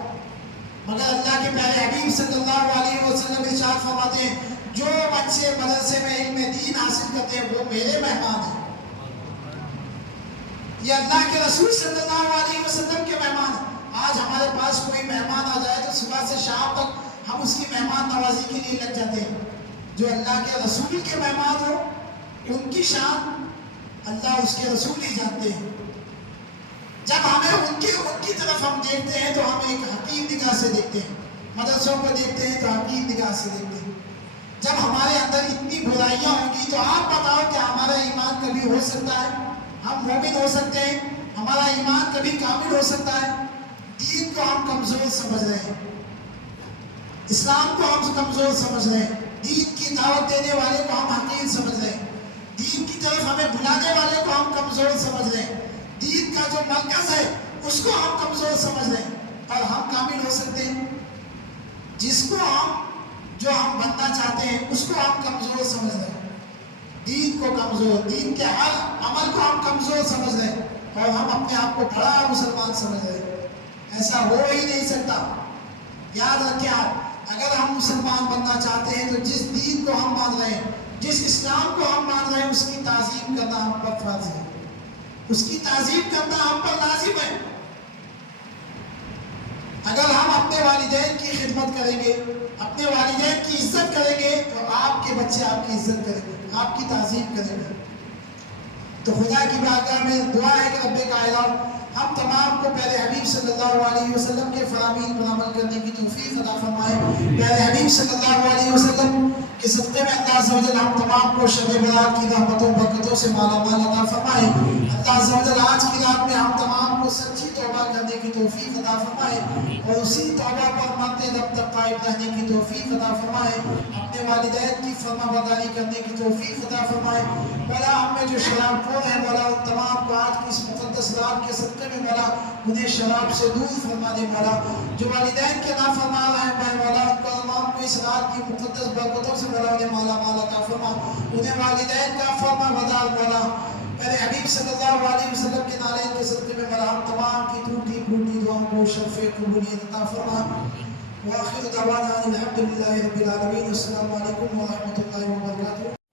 مگر اللہ کے پیارے حبیب صلی اللہ علیہ وسلم ارشاد فرماتے ہیں جو بچے مدرسے میں علم دین حاصل کرتے ہیں وہ میرے مہمان ہیں، یہ اللہ کے رسول صلی اللہ علیہ وسلم کے مہمان ہیں۔ آج ہمارے پاس کوئی مہمان آ جائے تو صبح سے شام تک ہم اس کی مہمان نوازی کے لیے لگ جاتے ہیں۔ جو اللہ کے رسول کے مہمان ہو ان کی شان اللہ اس کے رسول ہی جانتے ہیں۔ جب ہمیں ان کی طرف ہم دیکھتے ہیں تو ہم ایک حقیر نگاہ سے دیکھتے ہیں، مدرسوں کو دیکھتے ہیں تو حقیر نگاہ سے دیکھتے ہیں۔ جب ہمارے اندر اتنی برائیاں ہوں گی تو آپ بتاؤ کہ ہمارا ایمان کبھی ہو سکتا ہے؟ ہم مومن ہو سکتے ہیں؟ ہمارا ایمان کبھی کامل ہو سکتا ہے؟ دین کو ہم کمزور سمجھ رہے ہیں، اسلام کو ہم کمزور سمجھ رہے ہیں، دین کی دعوت دینے والے کو ہم حقیر سمجھ رہے ہیں، دین کی طرف ہمیں بلانے والے کو ہم کمزور سمجھ رہے ہیں، دین کا جو مرکز ہے اس کو ہم کمزور سمجھ رہے ہیں، اور ہم کامل ہو سکتے ہیں؟ جو ہم بننا چاہتے ہیں اس کو ہم کمزور سمجھ رہے ہیں، دین کو کمزور، دین کے ہر عمل کو ہم کمزور سمجھ رہے ہیں، اور ہم اپنے آپ کو بڑا مسلمان سمجھ رہے ہیں۔ ایسا ہو ہی نہیں سکتا۔ یاد رکھیں آپ، اگر ہم مسلمان بننا چاہتے ہیں تو جس دین کو ہم مان رہے ہیں، جس اسلام کو ہم مان رہے ہیں، اس کی تعظیم کرنا ہم پر فرض ہے، اس کی تعظیم کرنا ہم پر لازم ہے۔ اگر ہم اپنے والدین کی خدمت کریں گے، اپنے والدین کی عزت کریں گے، تو آپ کے بچے آپ کی عزت کریں گے، آپ کی تعظیم کریں گے۔ تو خدا کی بارگاہ میں دعا ہے کہ رب کائنات ہم تمام کو پیارے حبیب صلی اللہ علیہ وسلم کے فرامین پر عمل کرنے کی توفیق عطا فرمائے۔ پیارے حبیب صلی اللہ علیہ وسلم کے صدقے میں اللہ عز و جل ہم تمام کو شب برات کی رحمتوں برکتوں سے مالا مال عطا فرمائے۔ اللہ عز و جل آج کی رات میں ہم تمام کو سچی توبہ کرنے کی توفیق عطا فرمائے اور اسی توبہ پر مرتے دم تک قائم رہنے کی توفیق عطا فرمائے۔ اپنے والدین کی فرما برداری کرنے کی توفیق عطا فرمائے۔ مولا ہم میں جو شراب خور ہیں، مولا ان تمام کو آج کی اس مقدس رات کے صدقے میں مولا انہیں شراب سے دور فرما دے۔ مولا جو والدین کے نافرمان ہیں مولا ان کو تمام کو اس رات کی مقدس برکتوں سے مولا انہیں مالا مال عطا فرما، انہیں والدین کا فرما بردار مولا میرے حبیب صلی اللہ علیہ وسلم کے نالین کے صدقے میں مولا ہم تمام کی ٹوٹی پھوٹی دعاؤں کو شرف قبولیت عطا فرما۔ وآخر دعوانا الحمد للہ رب العالمین۔ السلام علیکم ورحمۃ اللہ وبرکاتہ۔